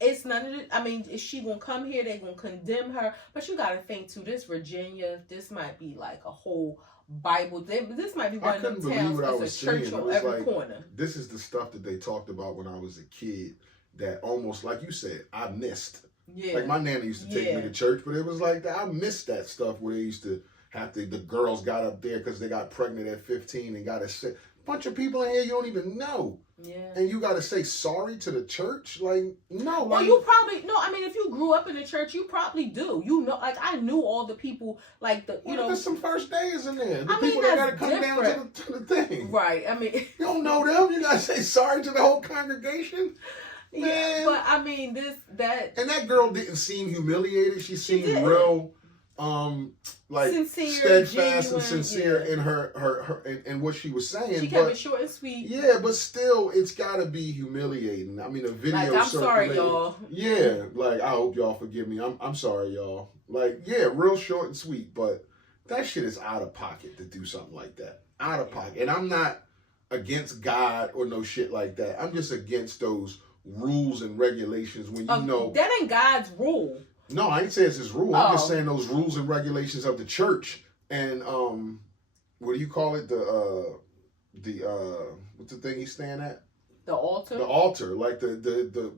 it's none of it. I mean, is she gonna come here? They gonna condemn her. But you gotta think too. This Virginia, this might be like a whole Bible. This might be one of them towns that's a church on every corner. This is the stuff that they talked about when I was a kid. That almost, like you said, I missed. Yeah. Like my nana used to take me to church, but it was like I missed that stuff where they used to have to. The girls got up there because they got pregnant at 15 and got to sit. Bunch of people in here you don't even know. Yeah. And you got to say sorry to the church? Like, no. Well, you probably, no, I mean, if you grew up in the church, you probably do. You know, like, I knew all the people, like, there's some first days in there. The people that got to come down to the thing. Right, I mean. You don't know them. You got to say sorry to the whole congregation. Man. Yeah, but, I mean, And that girl didn't seem humiliated. She seemed real... like sincere, steadfast genuine, and sincere in her and what she was saying. She kept it short and sweet. Yeah, but still, it's got to be humiliating. I mean, a video. Like, I'm sorry, y'all. Yeah, like I hope y'all forgive me. I'm sorry, y'all. Like, yeah, real short and sweet, but that shit is out of pocket to do something like that. Out of pocket, and I'm not against God or no shit like that. I'm just against those rules and regulations when you know that ain't God's rule. No, I ain't saying it's his rule. I'm just saying those rules and regulations of the church. And what do you call it? The what's the thing he's staying at? The altar. The altar, like the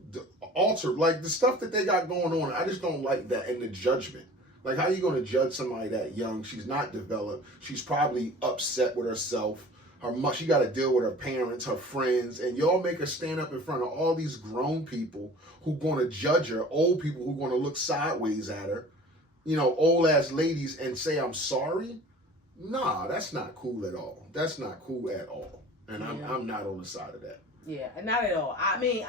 altar, like the stuff that they got going on. I just don't like that, and the judgment. Like, how you going to judge somebody that young? She's not developed. She's probably upset with herself. She got to deal with her parents, her friends, and y'all make her stand up in front of all these grown people who going to judge her, old people who going to look sideways at her, you know, old ass ladies, and say, I'm sorry? Nah, that's not cool at all. That's not cool at all. And I'm not on the side of that. Yeah, not at all. I mean,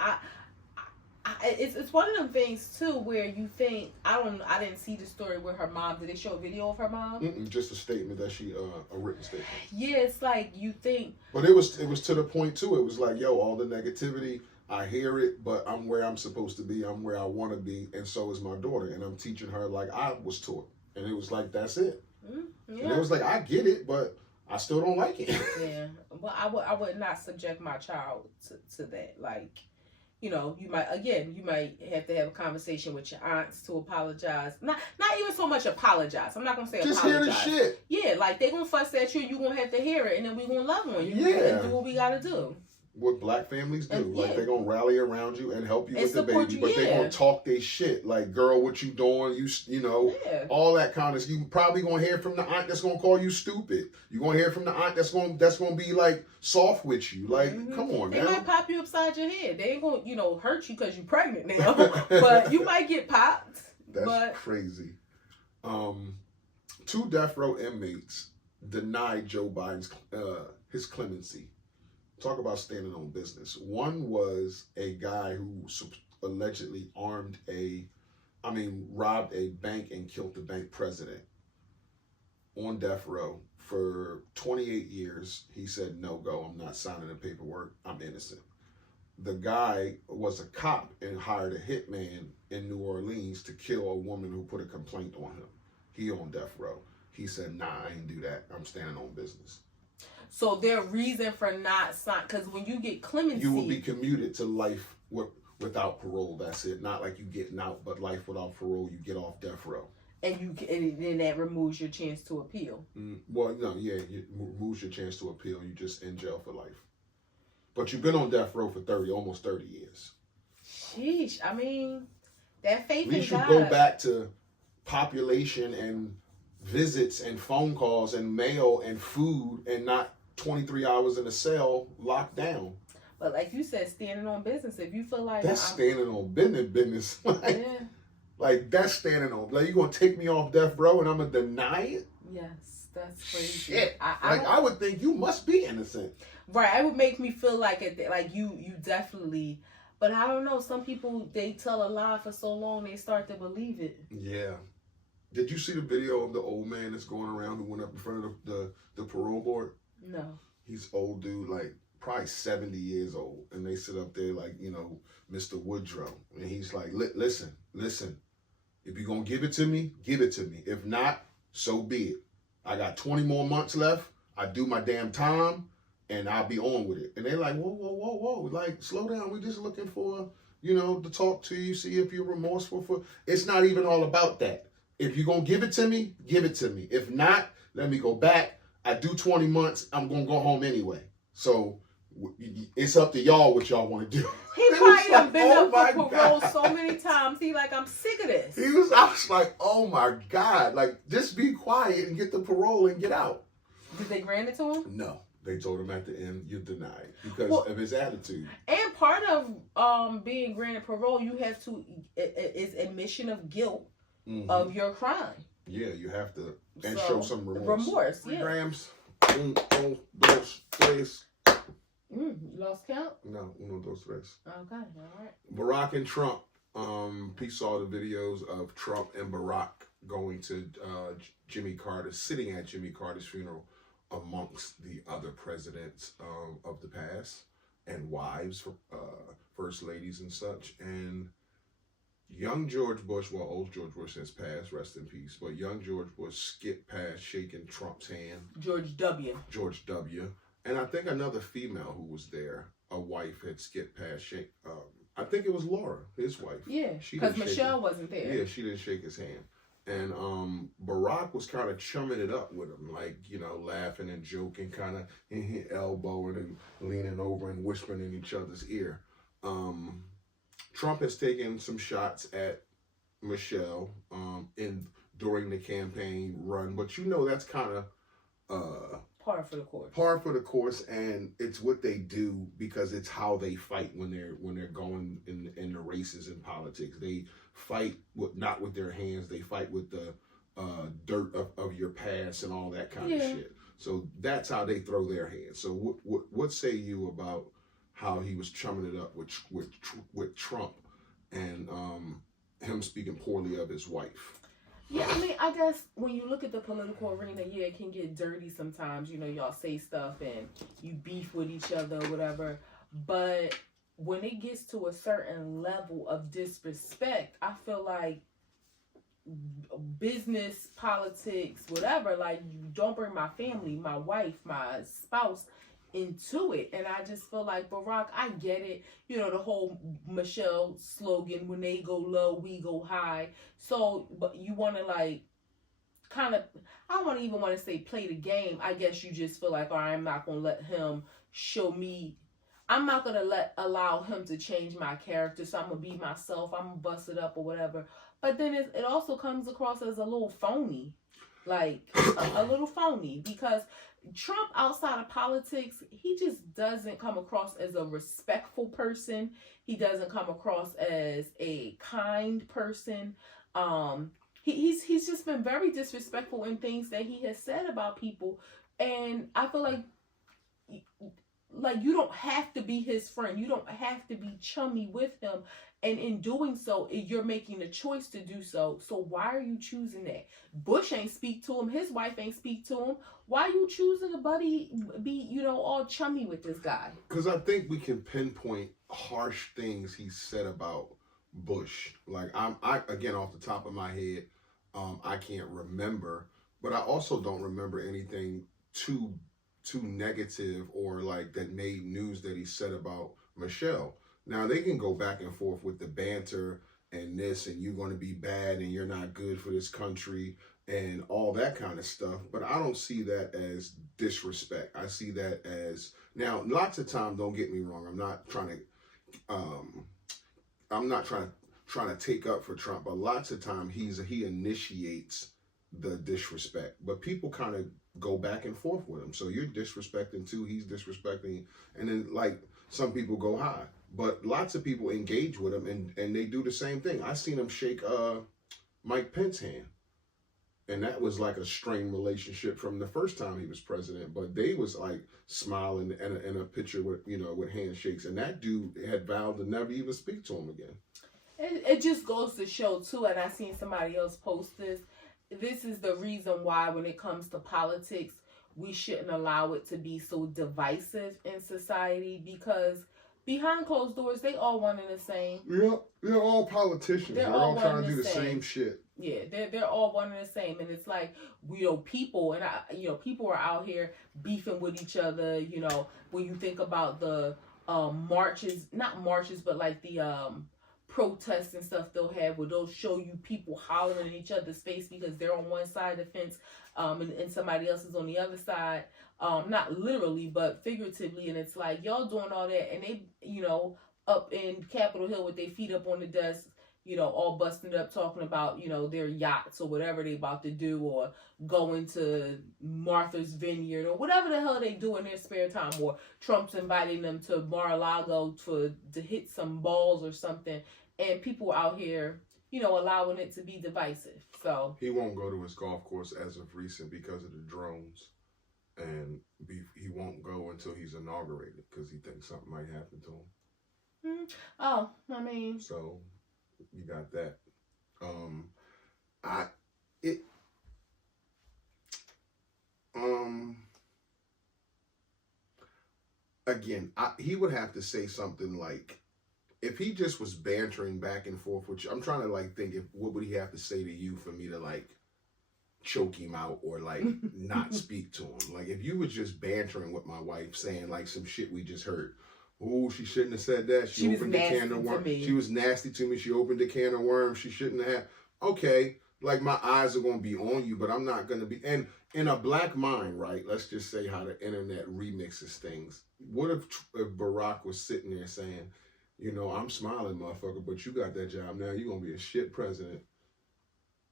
it's one of them things too where you think I didn't see the story with her mom. Did they show a video of her mom? Just a statement that she a written statement. Yeah, it's like you think. But it was to the point too. It was like, yo, all the negativity, I hear it, but I'm where I'm supposed to be. I'm where I want to be, and so is my daughter, and I'm teaching her like I was taught. And it was like, that's it. Yeah. And it was like, I get it, but I still don't like it. Yeah, well, I would not subject my child to that. Like, you know, you might have to have a conversation with your aunts to apologize. Not even so much apologize. I'm not gonna say just apologize. Hear the shit. Yeah, like they gonna fuss at you, you gonna have to hear it, and then we gonna love on you. Yeah, and do what we gotta do. What black families do, like they're gonna rally around you and help you with the baby, but they're gonna talk their shit. Like, girl, what you doing? You know, all that kind of. You probably gonna hear from the aunt that's gonna call you stupid. You gonna hear from the aunt that's gonna be like soft with you. Like, come on, they man. might pop you upside your head. They ain't gonna hurt you because you're pregnant now, but you might get popped. That's crazy. 2 death row inmates denied Joe Biden's his clemency. talk about standing on business. One was a guy who allegedly robbed a bank and killed the bank president on death row for 28 years. He said, no go, I'm not signing the paperwork, I'm innocent. The guy was a cop and hired a hitman in New Orleans to kill a woman who put a complaint on him. He on death row. He said, nah, I ain't do that. I'm standing on business. So their reason for not signing, because when you get clemency, you will be commuted to life without parole. That's it. Not like you getting out, but life without parole. You get off death row. And then that removes your chance to appeal. Well, no, yeah, it removes your chance to appeal. You just in jail for life. But you've been on death row for almost 30 years. Sheesh. I mean, that faith in God. At least you go back to population and visits and phone calls and mail and food and not 23 hours in a cell locked down. But like you said, standing on business. If you feel like that's standing on business. Like that's standing on. Like, you gonna take me off death row and I'm gonna deny it? Yes, that's crazy. Shit. I would think you must be innocent. Right. It would make me feel like you definitely. But I don't know. Some people, they tell a lie for so long they start to believe it. Yeah. Did you see the video of the old man that's going around who went up in front of the parole board? No. He's old dude, like probably 70 years old, and they sit up there like, Mr. Woodrow, and he's like, listen, if you're gonna give it to me, give it to me. If not, so be it. I got 20 more months left. I do my damn time, and I'll be on with it. And they're like, whoa, like, slow down. We're just looking for, to talk to you, see if you're remorseful for. It's not even all about that. If you're gonna give it to me, give it to me. If not, let me go back. I do 20 months. I'm gonna go home anyway. So it's up to y'all what y'all want to do. He probably done been up for parole so many times. He like, I'm sick of this. I was like, oh my God, like, just be quiet and get the parole and get out. Did they grant it to him? No. They told him at the end, you're denied because of his attitude. And part of being granted parole, you have to, is admission of guilt of your crime. Yeah, you have to, and show some remorse. Remorse, 3 yeah. grams. 1, 2, 3. You lost count? No, 1, 2, 3. Okay, all right. Barack and Trump. He saw the videos of Trump and Barack going to sitting at Jimmy Carter's funeral amongst the other presidents of the past and wives, first ladies and such. And young George Bush, well, old George Bush has passed, rest in peace, but young George Bush skipped past shaking Trump's hand. George W. And I think another female who was there, a wife, had skipped past I think it was Laura, his wife. Yeah, because Michelle wasn't there. Yeah, she didn't shake his hand. And Barack was kind of chumming it up with him, like, laughing and joking, kind of elbowing and leaning over and whispering in each other's ear. Trump has taken some shots at Michelle during the campaign run, but that's kind of par for the course. Par for the course, and it's what they do because it's how they fight when they're going in the races in politics. They fight not with their hands. They fight with the dirt of your past and all that kind of shit. So that's how they throw their hands. So what say you about how he was chumming it up with Trump and him speaking poorly of his wife? Yeah, I mean, I guess when you look at the political arena, it can get dirty sometimes. Y'all say stuff and you beef with each other or whatever. But when it gets to a certain level of disrespect, I feel like business, politics, whatever, like, you don't bring my family, my wife, my spouse into it. And I just feel like, Barack, I get it. The whole Michelle slogan, when they go low, we go high. So, but you want to I don't even want to say play the game. I guess you just feel like, all right, I'm not going to let him show me. I'm not going to allow him to change my character. So I'm going to be myself. I'm going to bust it up or whatever. But then it also comes across as a little phony. Like, a little phony. Because Trump, outside of politics, he just doesn't come across as a respectful person. He doesn't come across as a kind person. He's just been very disrespectful in things that he has said about people. And I feel like, you don't have to be his friend. You don't have to be chummy with him. And in doing so, you're making a choice to do so. So why are you choosing that? Bush ain't speak to him. His wife ain't speak to him. Why are you choosing to be, all chummy with this guy? Because I think we can pinpoint harsh things he said about Bush. Like, I again, off the top of my head, I can't remember. But I also don't remember anything too negative or like that made news that he said about Michelle. Now, they can go back and forth with the banter and this, and you're going to be bad and you're not good for this country and all that kind of stuff. But I don't see that as disrespect. I see that as, now, lots of times, don't get me wrong, I'm not trying to take up for Trump, but lots of time he initiates the disrespect. But people kind of go back and forth with him. So you're disrespecting too, he's disrespecting, and then like some people go high. But lots of people engage with him and they do the same thing. I seen him shake Mike Pence's hand. And that was like a strained relationship from the first time he was president. But they was like smiling in a picture with, with handshakes. And that dude had vowed to never even speak to him again. It just goes to show too, and I seen somebody else post this. This is the reason why when it comes to politics, we shouldn't allow it to be so divisive in society, because behind closed doors, they all one and the same. Yeah, they're all politicians. They're all trying to do the same shit. Yeah, they're all one and the same, and it's like, people, and people are out here beefing with each other. When you think about the marches, not marches, but like the protests and stuff they'll have, where they'll show you people hollering in each other's face because they're on one side of the fence, and somebody else is on the other side. Not literally, but figuratively. And it's like, y'all doing all that, and they, up in Capitol Hill with their feet up on the desk, all busting up, talking about, their yachts or whatever they about to do, or going to Martha's Vineyard or whatever the hell they do in their spare time, or Trump's inviting them to Mar-a-Lago to hit some balls or something, and people out here, allowing it to be divisive. So he won't go to his golf course as of recent because of the drones. And he won't go until he's inaugurated because he thinks something might happen to him. Oh, I mean. So, you got that. Again, he would have to say something like, if he just was bantering back and forth, which I'm trying to like think, what would he have to say to you for me to like choke him out or like not speak to him? Like, if you was just bantering with my wife, saying like some shit we just heard, oh, she shouldn't have said that, she opened a can of worms, she was nasty to me, she opened a can of worms, she shouldn't have. Okay, like, my eyes are going to be on you, but I'm not going to be. And in a black mind, right, let's just say how the internet remixes things. What if Barack was sitting there saying, I'm smiling, motherfucker, but you got that job now, you're going to be a shit president.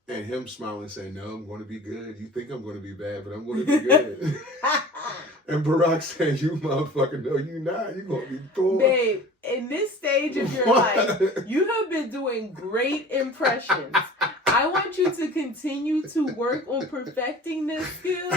And him smiling, saying, no, I'm going to be good. You think I'm going to be bad, but I'm going to be good. And Barack saying, you motherfucker, no, you not. You're going to be poor. Babe, in this stage of your life, you have been doing great impressions. I want you to continue to work on perfecting this skill.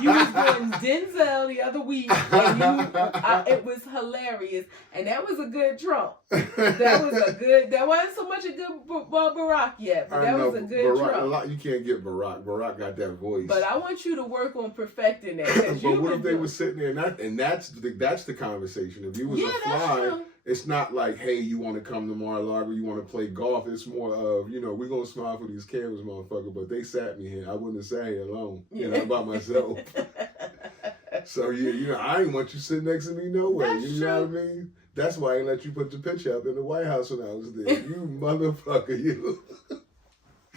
You was doing Denzel the other week, and it was hilarious. And that was a good Trump. That wasn't so much a good Barack yet, but that was a good Trump. You can't get Barack. Barack got that voice. But I want you to work on perfecting that. But what if they were sitting there, and that's the conversation. If you was a fly, it's not like, hey, you want to come to Mar-a-Lago, you want to play golf. It's more of, we're going to smile for these cameras, motherfucker, but they sat me here. I wouldn't have sat here alone, by myself. So, I ain't want you sitting next to me no way. That's you know what I mean? That's why I let you put the picture up in the White House when I was there. You motherfucker, you.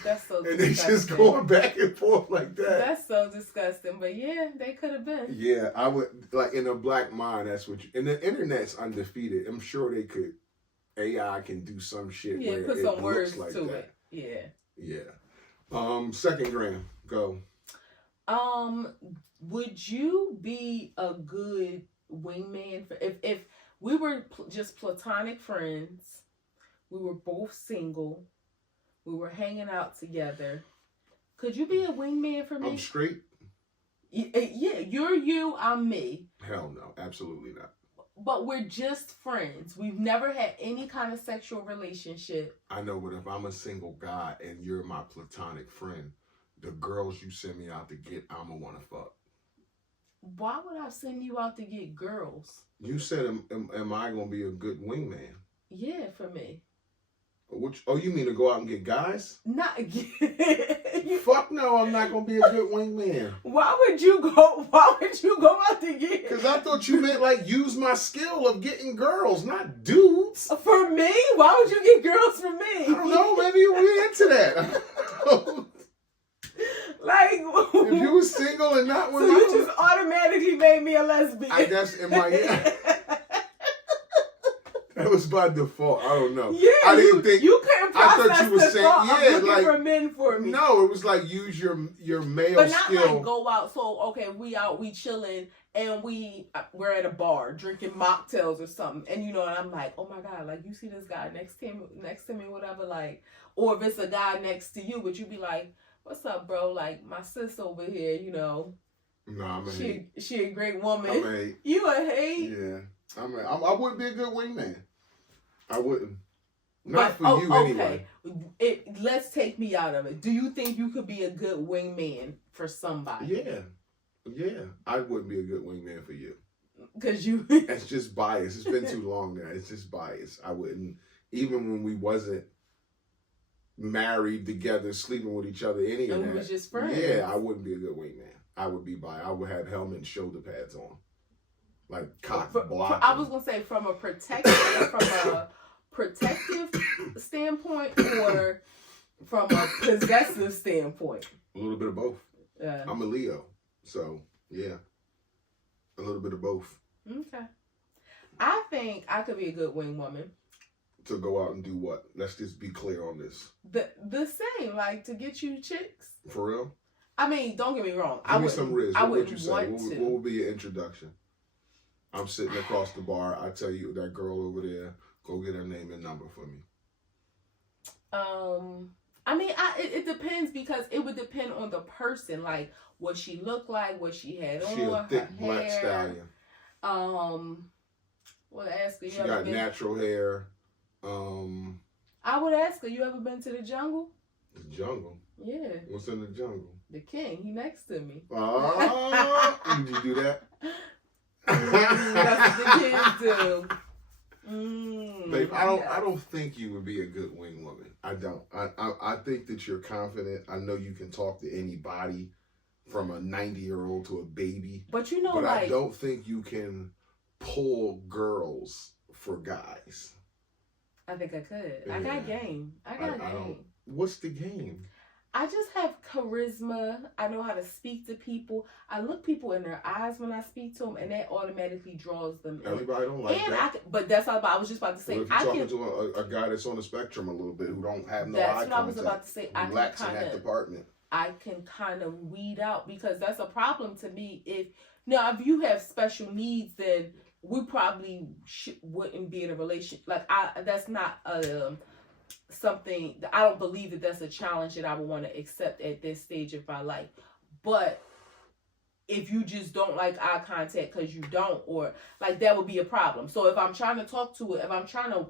That's so disgusting. And they just going back and forth like that. That's so disgusting. But yeah, they could have been. Yeah, I would, like, in a black mind, that's what and the internet's undefeated. I'm sure they could, AI can do some shit where put it some words looks like to that. it. Yeah. Second Graham, go. Would you be a good wingman for, if we were just platonic friends, we were both single, we were hanging out together, could you be a wingman for me? I'm straight? Yeah, you're you, I'm me. Hell no, absolutely not. but we're just friends. We've never had any kind of sexual relationship. I know, but if I'm a single guy and you're my platonic friend, the girls you send me out to get, I'ma want to fuck. Why would I send you out to get girls? You said, am I gonna be a good wingman? Yeah, for me. Which? Oh, you mean to go out and get guys? Not Fuck no, I'm not gonna be a good wingman. Why would you go out to get? Because I thought you meant like use my skill of getting girls, not dudes. For me? Why would you get girls for me? I don't know. Maybe we're into that. Like, if you were single and not with so you just automatically made me a lesbian. I guess in my that was by default. I don't know. Yeah, I didn't think you couldn't process I thought you were saying looking for men for me. No, it was like use your male but not skill. like go out. So okay, we chilling and we're at a bar drinking mocktails or something, and and I'm like, oh my god, like you see this guy next to me, whatever, like, or if it's a guy next to you, but you be like, what's up, bro? Like my sis over here, Nah, I'm a hate. She a great woman. I'm a hate. You a hate? Yeah, I wouldn't be a good wingman. I wouldn't. Not for you anyway. Let's take me out of it. Do you think you could be a good wingman for somebody? Yeah. I wouldn't be a good wingman for you. Because you... It's just bias. It's been too long now. It's just bias. I wouldn't... Even when we wasn't married together, sleeping with each other, any of that. And we was just friends. Yeah, I wouldn't be a good wingman. I would be biased. I would have helmet and shoulder pads on. Like cock blocking. I was going to say from a protective standpoint or from a possessive standpoint? A little bit of both. Yeah. I'm a Leo, so yeah, a little bit of both. Okay. I think I could be a good wing woman. To go out and do what? Let's just be clear on this. The same, like to get you chicks. For real? I mean, don't get me wrong. Give me some riz. What would you say? What would be your introduction? I'm sitting across the bar. I tell you, that girl over there, go get her name and number for me. I mean, it depends because it would depend on the person, like what she looked like, what she had on. She a thick black hair. stallion. Well, ask her. She got natural hair. I would ask her. You ever been to the jungle? The jungle. Yeah. What's in the jungle? The king. He next to me. Did you do that? That's what the kids do. Babe, I don't think you would be a good wing woman. I don't. I think that you're confident. I know you can talk to anybody from a 90-year-old to a baby. But I don't think you can pull girls for guys. I think I could. Yeah. I got game. I got game. What's the game? I just have charisma. I know how to speak to people. I look people in their eyes when I speak to them, and that automatically draws them in. Everybody don't like that. But that's all about. I was just about to say. Well, if you're talking to a guy that's on the spectrum a little bit who don't have no eye contact. That's what I was about to say. Relax in that department. I can kind of weed out because that's a problem to me. If you have special needs, then we probably wouldn't be in a relationship. Like that's not something. I don't believe that that's a challenge that I would want to accept at this stage of my life. But if you just don't like eye contact because you don't, or like that would be a problem. So if I'm trying to talk to her, if I'm trying to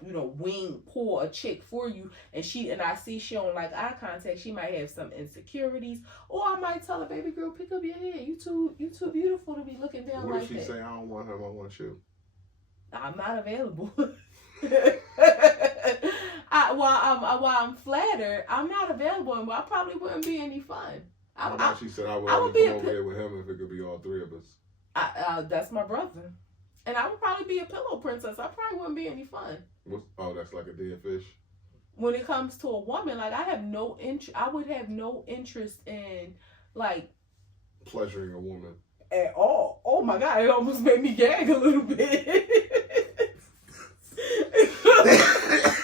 pull a chick for you, and I see she don't like eye contact, she might have some insecurities, or I might tell her, baby girl, pick up your head. You too beautiful to be looking down like that. What if she say, I don't want her, I want you? I'm not available. While I'm flattered, I'm not available, and I probably wouldn't be any fun. She said I would only come over there with him if it could be all three of us. That's my brother. And I would probably be a pillow princess. I probably wouldn't be any fun. That's like a dead fish? When it comes to a woman, like I would have no interest in like pleasuring a woman. At all. Oh my God, it almost made me gag a little bit.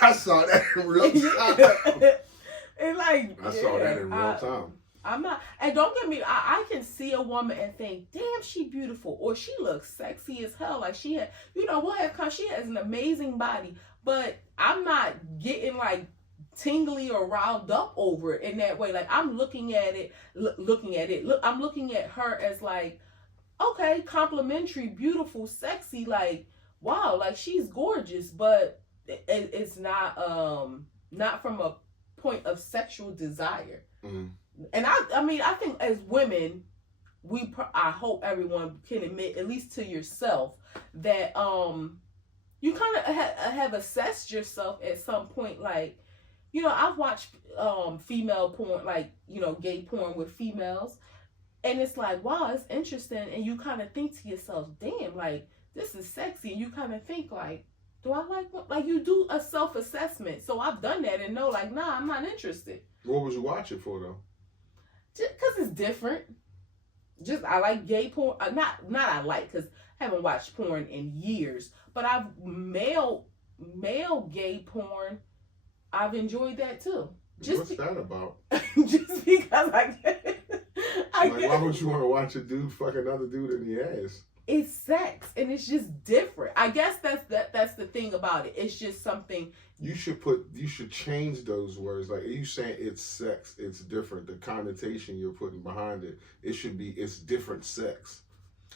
I saw that in real time. And like I saw that in real time. I'm not, and don't get me, I can see a woman and think, damn, she beautiful, or she looks sexy as hell. Like she had, she has an amazing body, but I'm not getting like tingly or riled up over it in that way. Like I'm looking at it. I'm looking at her as like, okay, complimentary, beautiful, sexy, like, wow, like she's gorgeous, but it's not from a point of sexual desire. Mm. And I mean, I think as women, I hope everyone can admit, at least to yourself, that you kind of have assessed yourself at some point. Like, you know, I've watched female porn, like, you know, gay porn with females, and it's like, wow, it's interesting, and you kind of think to yourself, damn, like, this is sexy, and you kind of think like, do I like you do a self-assessment. So I've done that and know, like, nah, I'm not interested. What was you watching for though? Just because it's different. Just I like gay porn. Not I like, because I haven't watched porn in years. But I've male gay porn. I've enjoyed that too. What's that about? Just because I why would you want to watch a dude fuck another dude in the ass? It's sex, and it's just different. I guess that's the thing about it. It's just something. You should change those words. Like, you saying it's sex, it's different. The connotation you're putting behind it, it should be it's different sex.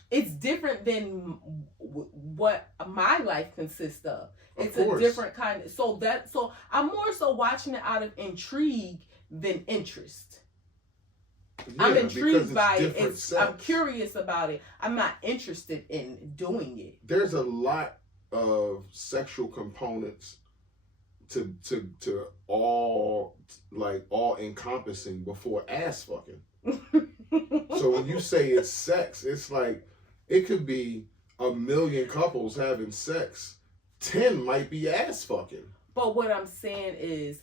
It's different than what my life consists of. It's of course. A different kind of, so I'm more so watching it out of intrigue than interest. Yeah, I'm intrigued by it. I'm curious about it. I'm not interested in doing it. There's a lot of sexual components to all encompassing before ass fucking. So when you say it's sex, it's like it could be 1 million couples having sex. 10 might be ass fucking. But what I'm saying is,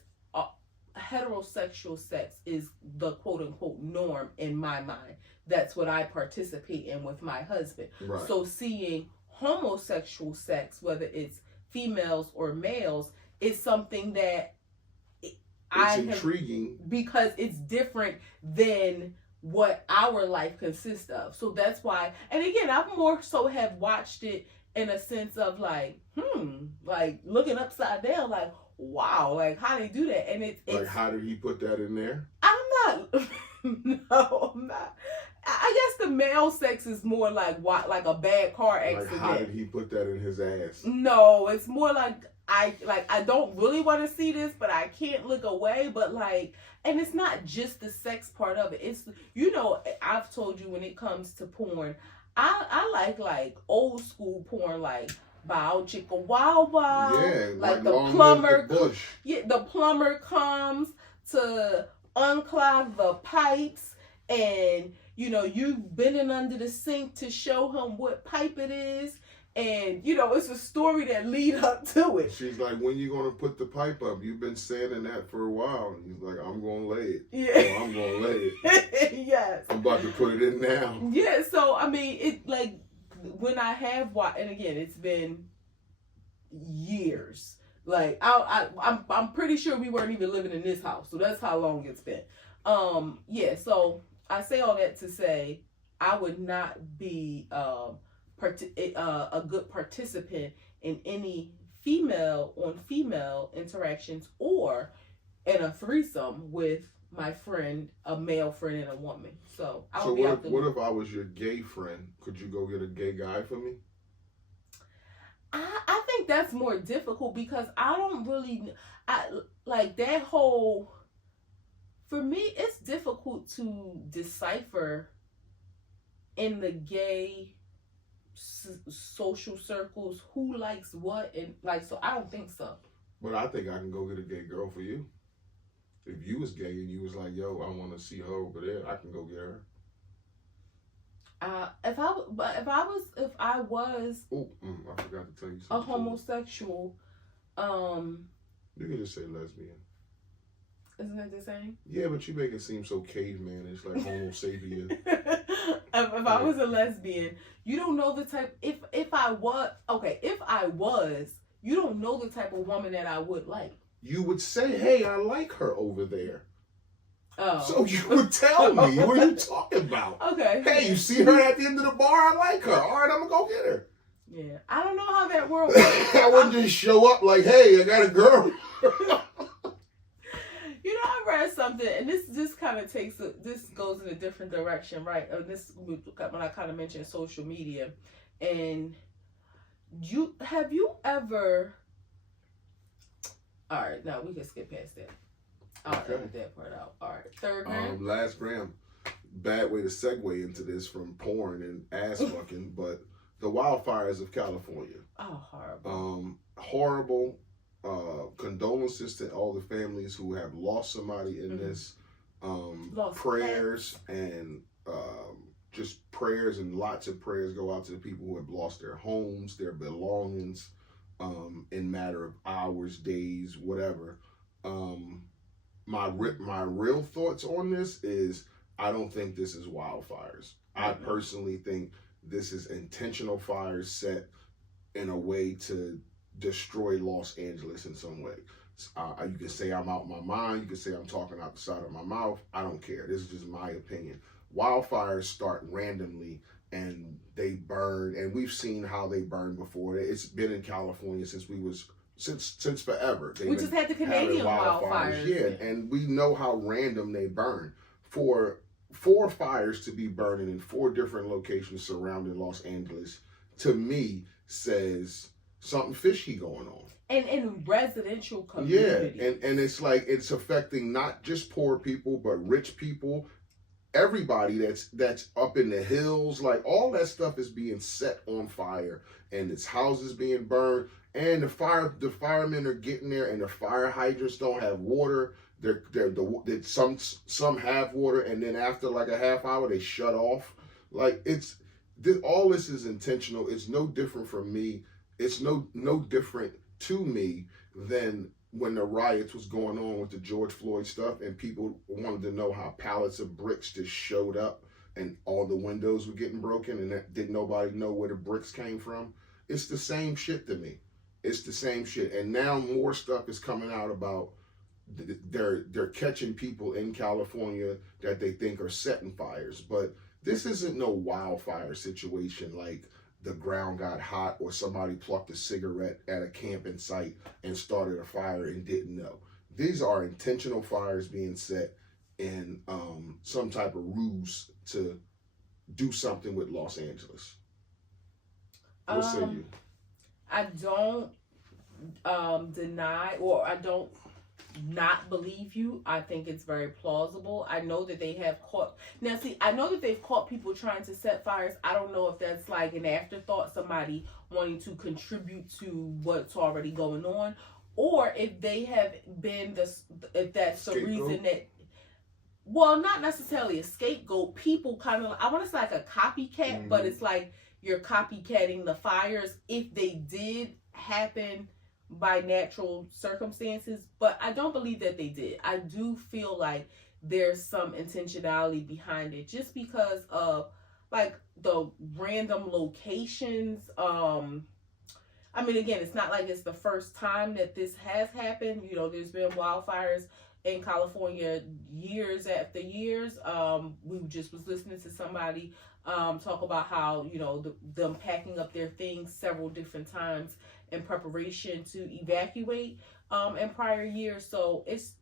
heterosexual sex is the quote unquote norm in my mind. That's what I participate in with my husband. Right. So seeing homosexual sex, whether it's females or males, is something that it's intriguing because it's different than what our life consists of. So that's why, and again, I more so have watched it in a sense of like, like looking upside down, like, wow, like how they do that. And it's like, how did he put that in there? I'm not. No, I'm not. I guess the male sex is more like what, like a bad car accident. Like, how did he put that in his ass? No, it's more like I don't really want to see this, but I can't look away. But like, and it's not just the sex part of it. It's, you know, I've told you when it comes to porn, I like old school porn, like Bow Chicka Wow Wow. Yeah, like the plumber. The plumber comes to unclog the pipes, and you know, you bending under the sink to show him what pipe it is, and you know, it's a story that lead up to it. She's like, when you gonna put the pipe up? You've been saying that for a while. And he's like, I'm gonna lay it. Yeah. Oh, I'm gonna lay it. Yes. I'm about to put it in now. Yeah, so I mean, it like when I have watched, and again, it's been years. Like I'm pretty sure we weren't even living in this house, so that's how long it's been. Yeah. So I say all that to say I would not be a good participant in any female on female interactions or in a threesome with my friend, a male friend and a woman. So I would what if I was your gay friend? Could you go get a gay guy for me? I think that's more difficult because I don't really, like that whole, for me, it's difficult to decipher in the gay social circles who likes what, and like, so I don't think so. But I think I can go get a gay girl for you. If you was gay and you was like, yo, I want to see her over there, I can go get her. If I was I forgot to tell you something. a homosexual, you can just say lesbian. Isn't that the same? Yeah, but you make it seem so caveman-ish, like Homo sapien. If I was a lesbian, you don't know the type. If I was, you don't know the type of woman that I would like. You would say, "Hey, I like her over there." Oh. So you would tell me. What are you talking about? Okay. Hey, you see her at the end of the bar? I like her. All right, I'm gonna go get her. Yeah, I don't know how that world works. I wouldn't just show up like, "Hey, I got a girl." You know, I read something, and this kind of this goes in a different direction, right? This when I kind of mentioned social media, and Have you ever? All right, now we can skip past that. I'll edit that part out. All right, third gram. Last gram. Bad way to segue into this from porn and ass fucking, but the wildfires of California. Oh, horrible. Horrible. Condolences to all the families who have lost somebody in this. Prayers and just prayers and lots of prayers go out to the people who have lost their homes, their belongings, in matter of hours, days, whatever. My real thoughts on this is I don't think this is wildfires. I personally think this is intentional fires set in a way to destroy Los Angeles in some way. You can say I'm out my mind. You can say I'm talking out the side of my mouth. I don't care. This is just my opinion. Wildfires start randomly and they burn, and we've seen how they burn before. It's been in California since forever. We just had the Canadian wildfires. Yeah, and we know how random they burn. For 4 fires to be burning in 4 different locations surrounding Los Angeles, to me, says something fishy going on. And in residential communities. Yeah, and it's like it's affecting not just poor people, but rich people, everybody that's up in the hills. Like all that stuff is being set on fire, and it's houses being burned, and the firemen are getting there, and the fire hydrants don't have water. Some have water, and then after like a half hour they shut off. Like all this is intentional. It's no different from me. It's no different to me than when the riots was going on with the George Floyd stuff, and people wanted to know how pallets of bricks just showed up and all the windows were getting broken, and didn't nobody know where the bricks came from. It's the same shit to me. It's the same shit. And now more stuff is coming out about they're catching people in California that they think are setting fires. But this isn't no wildfire situation like the ground got hot or somebody plucked a cigarette at a camping site and started a fire and didn't know. These are intentional fires being set in some type of ruse to do something with Los Angeles. What say you? I don't deny, or I don't not believe you. I think it's very plausible. I know that they have caught. Now, see, I know that they've caught people trying to set fires. I don't know if that's like an afterthought, somebody wanting to contribute to what's already going on, or if they have been if that's the reason that. Well, not necessarily a scapegoat. People kind of, I want to say like a copycat, but it's like you're copycatting the fires if they did happen by natural circumstances, but I don't believe that they did. I do feel like there's some intentionality behind it just because of like the random locations. I mean, again, it's not like it's the first time that this has happened. You know, there's been wildfires in California years after years. We just was listening to somebody talk about how, you know, them packing up their things several different times in preparation to evacuate in prior years. So it's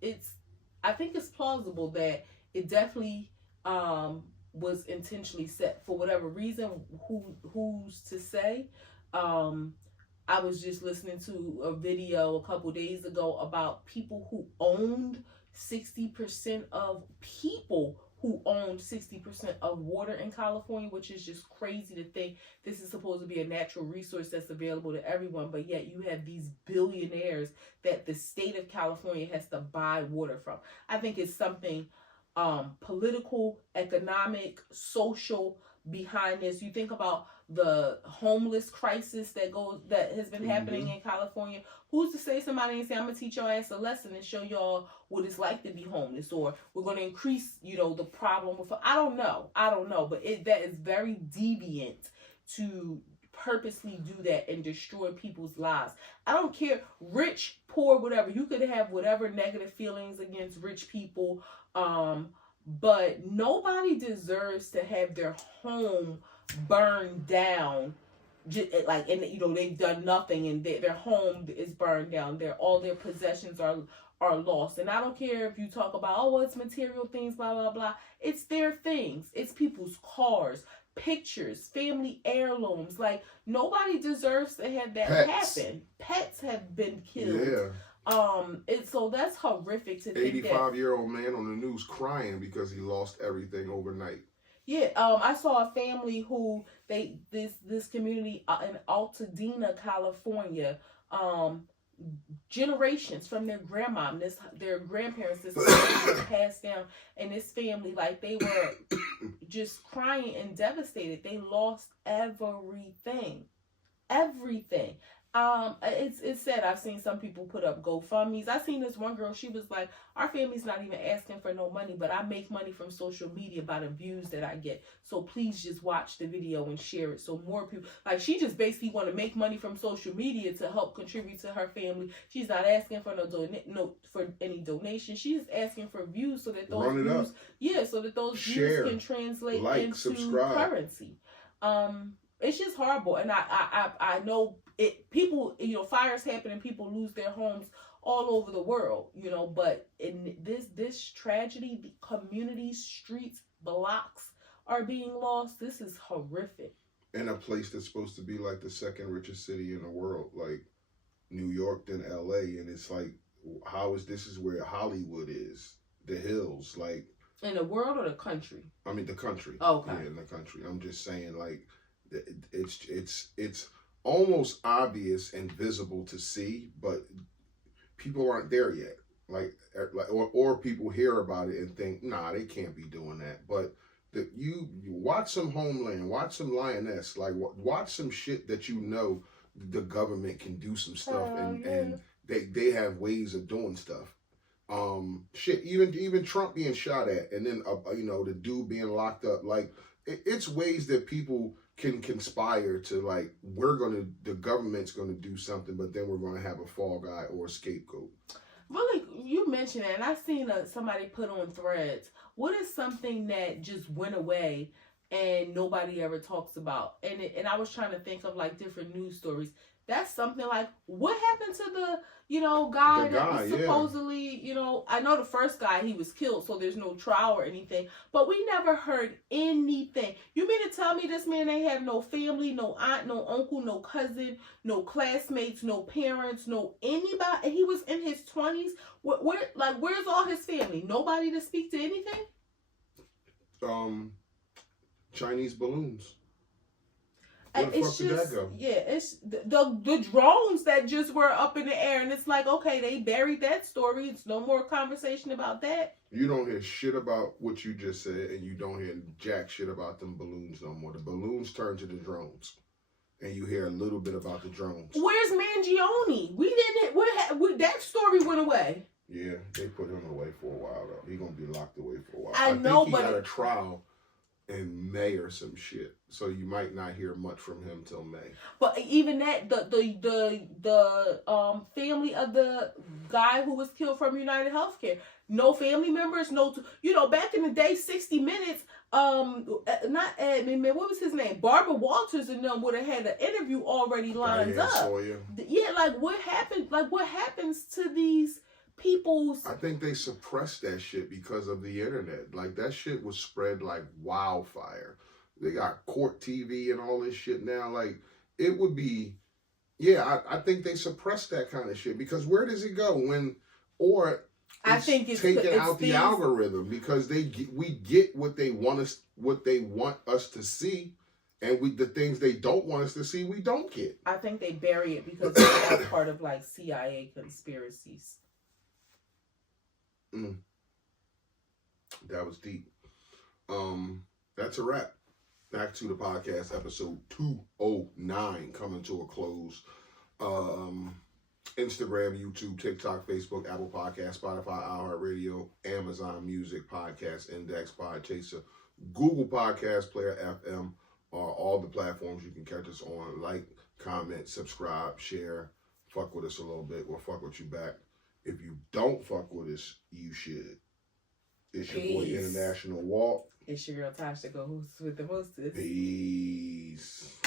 I think it's plausible that it definitely was intentionally set for whatever reason. Who's to say? I was just listening to a video a couple days ago about people who owned 60% of people who owned 60% of water in California, which is just crazy to think this is supposed to be a natural resource that's available to everyone, but yet you have these billionaires that the state of California has to buy water from. I think it's something political, economic, social behind this. You think about the homeless crisis that has been happening in California. Who's to say somebody ain't say, I'm gonna teach your ass a lesson and show y'all what it's like to be homeless, or we're gonna increase, you know, the problem with, I don't know, but that is very deviant to purposely do that and destroy people's lives. I don't care, rich, poor, whatever. You could have whatever negative feelings against rich people, but nobody deserves to have their home burned down, like, and you know they've done nothing and their home is burned down. All their possessions are lost. And I don't care if you talk about, oh, it's material things, blah blah blah. It's their things. It's people's cars, pictures, family heirlooms. Like, nobody deserves to have that happen. Pets have been killed. Yeah. So that's horrific to think. 85-year-old man on the news crying because he lost everything overnight. Yeah, I saw a family who this community in Altadena, California, generations from their grandma, their grandparents, this was passed down, and this family, like, they were just crying and devastated. They lost everything. It's sad. I've seen some people put up GoFundMes. I seen this one girl, she was like, our family's not even asking for no money, but I make money from social media by the views that I get. So please just watch the video and share it so more people, like, she just basically want to make money from social media to help contribute to her family. She's not asking for for any donation. She's asking for views so that those views, so that those views can translate into currency. It's just horrible, and I know it. People, fires happen and people lose their homes all over the world, But in this tragedy, the communities, streets, blocks are being lost. This is horrific. In a place that's supposed to be like the second richest city in the world, like New York, then L.A., and it's like, this is where Hollywood is, the hills, like. In the world or the country? I mean the country. Okay. Yeah, in the country. I'm just saying, like, it's almost obvious and visible to see, but people aren't there yet. Or people hear about it and think, nah, they can't be doing that. But you watch some Homeland, watch some Lioness, like watch some shit that the government can do some stuff, and they have ways of doing stuff. Even Trump being shot at, and then the dude being locked up. Like, it's ways that people can conspire to, like, the government's gonna do something, but then we're gonna have a fall guy or a scapegoat. Really, you mentioned that, and I seen somebody put on Threads, what is something that just went away and nobody ever talks about? And I was trying to think of, like, different news stories. That's something like, what happened to the guy that was supposedly, I know the first guy, he was killed, so there's no trial or anything, but we never heard anything. You mean to tell me this man ain't have no family, no aunt, no uncle, no cousin, no classmates, no parents, no anybody, and he was in his 20s? Where's all his family? Nobody to speak to anything? Chinese balloons. Where the fuck did that go? Yeah, it's the drones that just were up in the air, and it's like, okay, they buried that story. It's no more conversation about that. You don't hear shit about what you just said, and you don't hear jack shit about them balloons no more. The balloons turn to the drones, and you hear a little bit about the drones. Where's Mangione? That story went away. Yeah, they put him away for a while though. He's gonna be locked away for a while. I know, think he got a trial in May or some shit, so you might not hear much from him till May. But even that, the family of the guy who was killed from United Healthcare, no family members, back in the day, 60 Minutes, not Edmund, what was his name? Barbara Walters and them would have had an interview already lined up. Sawyer. Yeah, like, what happened? Like, what happens to these people's... I think they suppressed that shit because of the internet. Like, that shit was spread like wildfire. They got court TV and all this shit now. Like, it would be... Yeah, I think they suppressed that kind of shit, because where does it go when... Or I think it's taking out the algorithm, because we get what they want us to see, and the things they don't want us to see, we don't get. I think they bury it because it's part of, like, CIA conspiracies. That was deep. That's a wrap. Back to the podcast, episode 209, coming to a close. Instagram, YouTube, TikTok, Facebook, Apple Podcasts, Spotify, iHeartRadio, Amazon Music, Podcast Index, Podchaser, Google Podcast Player, FM, are all the platforms you can catch us on. Like, comment, subscribe, share, fuck with us a little bit. We'll fuck with you back. If you don't fuck with us, you should. It's your boy International Walk. It's your girl Tasha, go host with the hostess. Peace.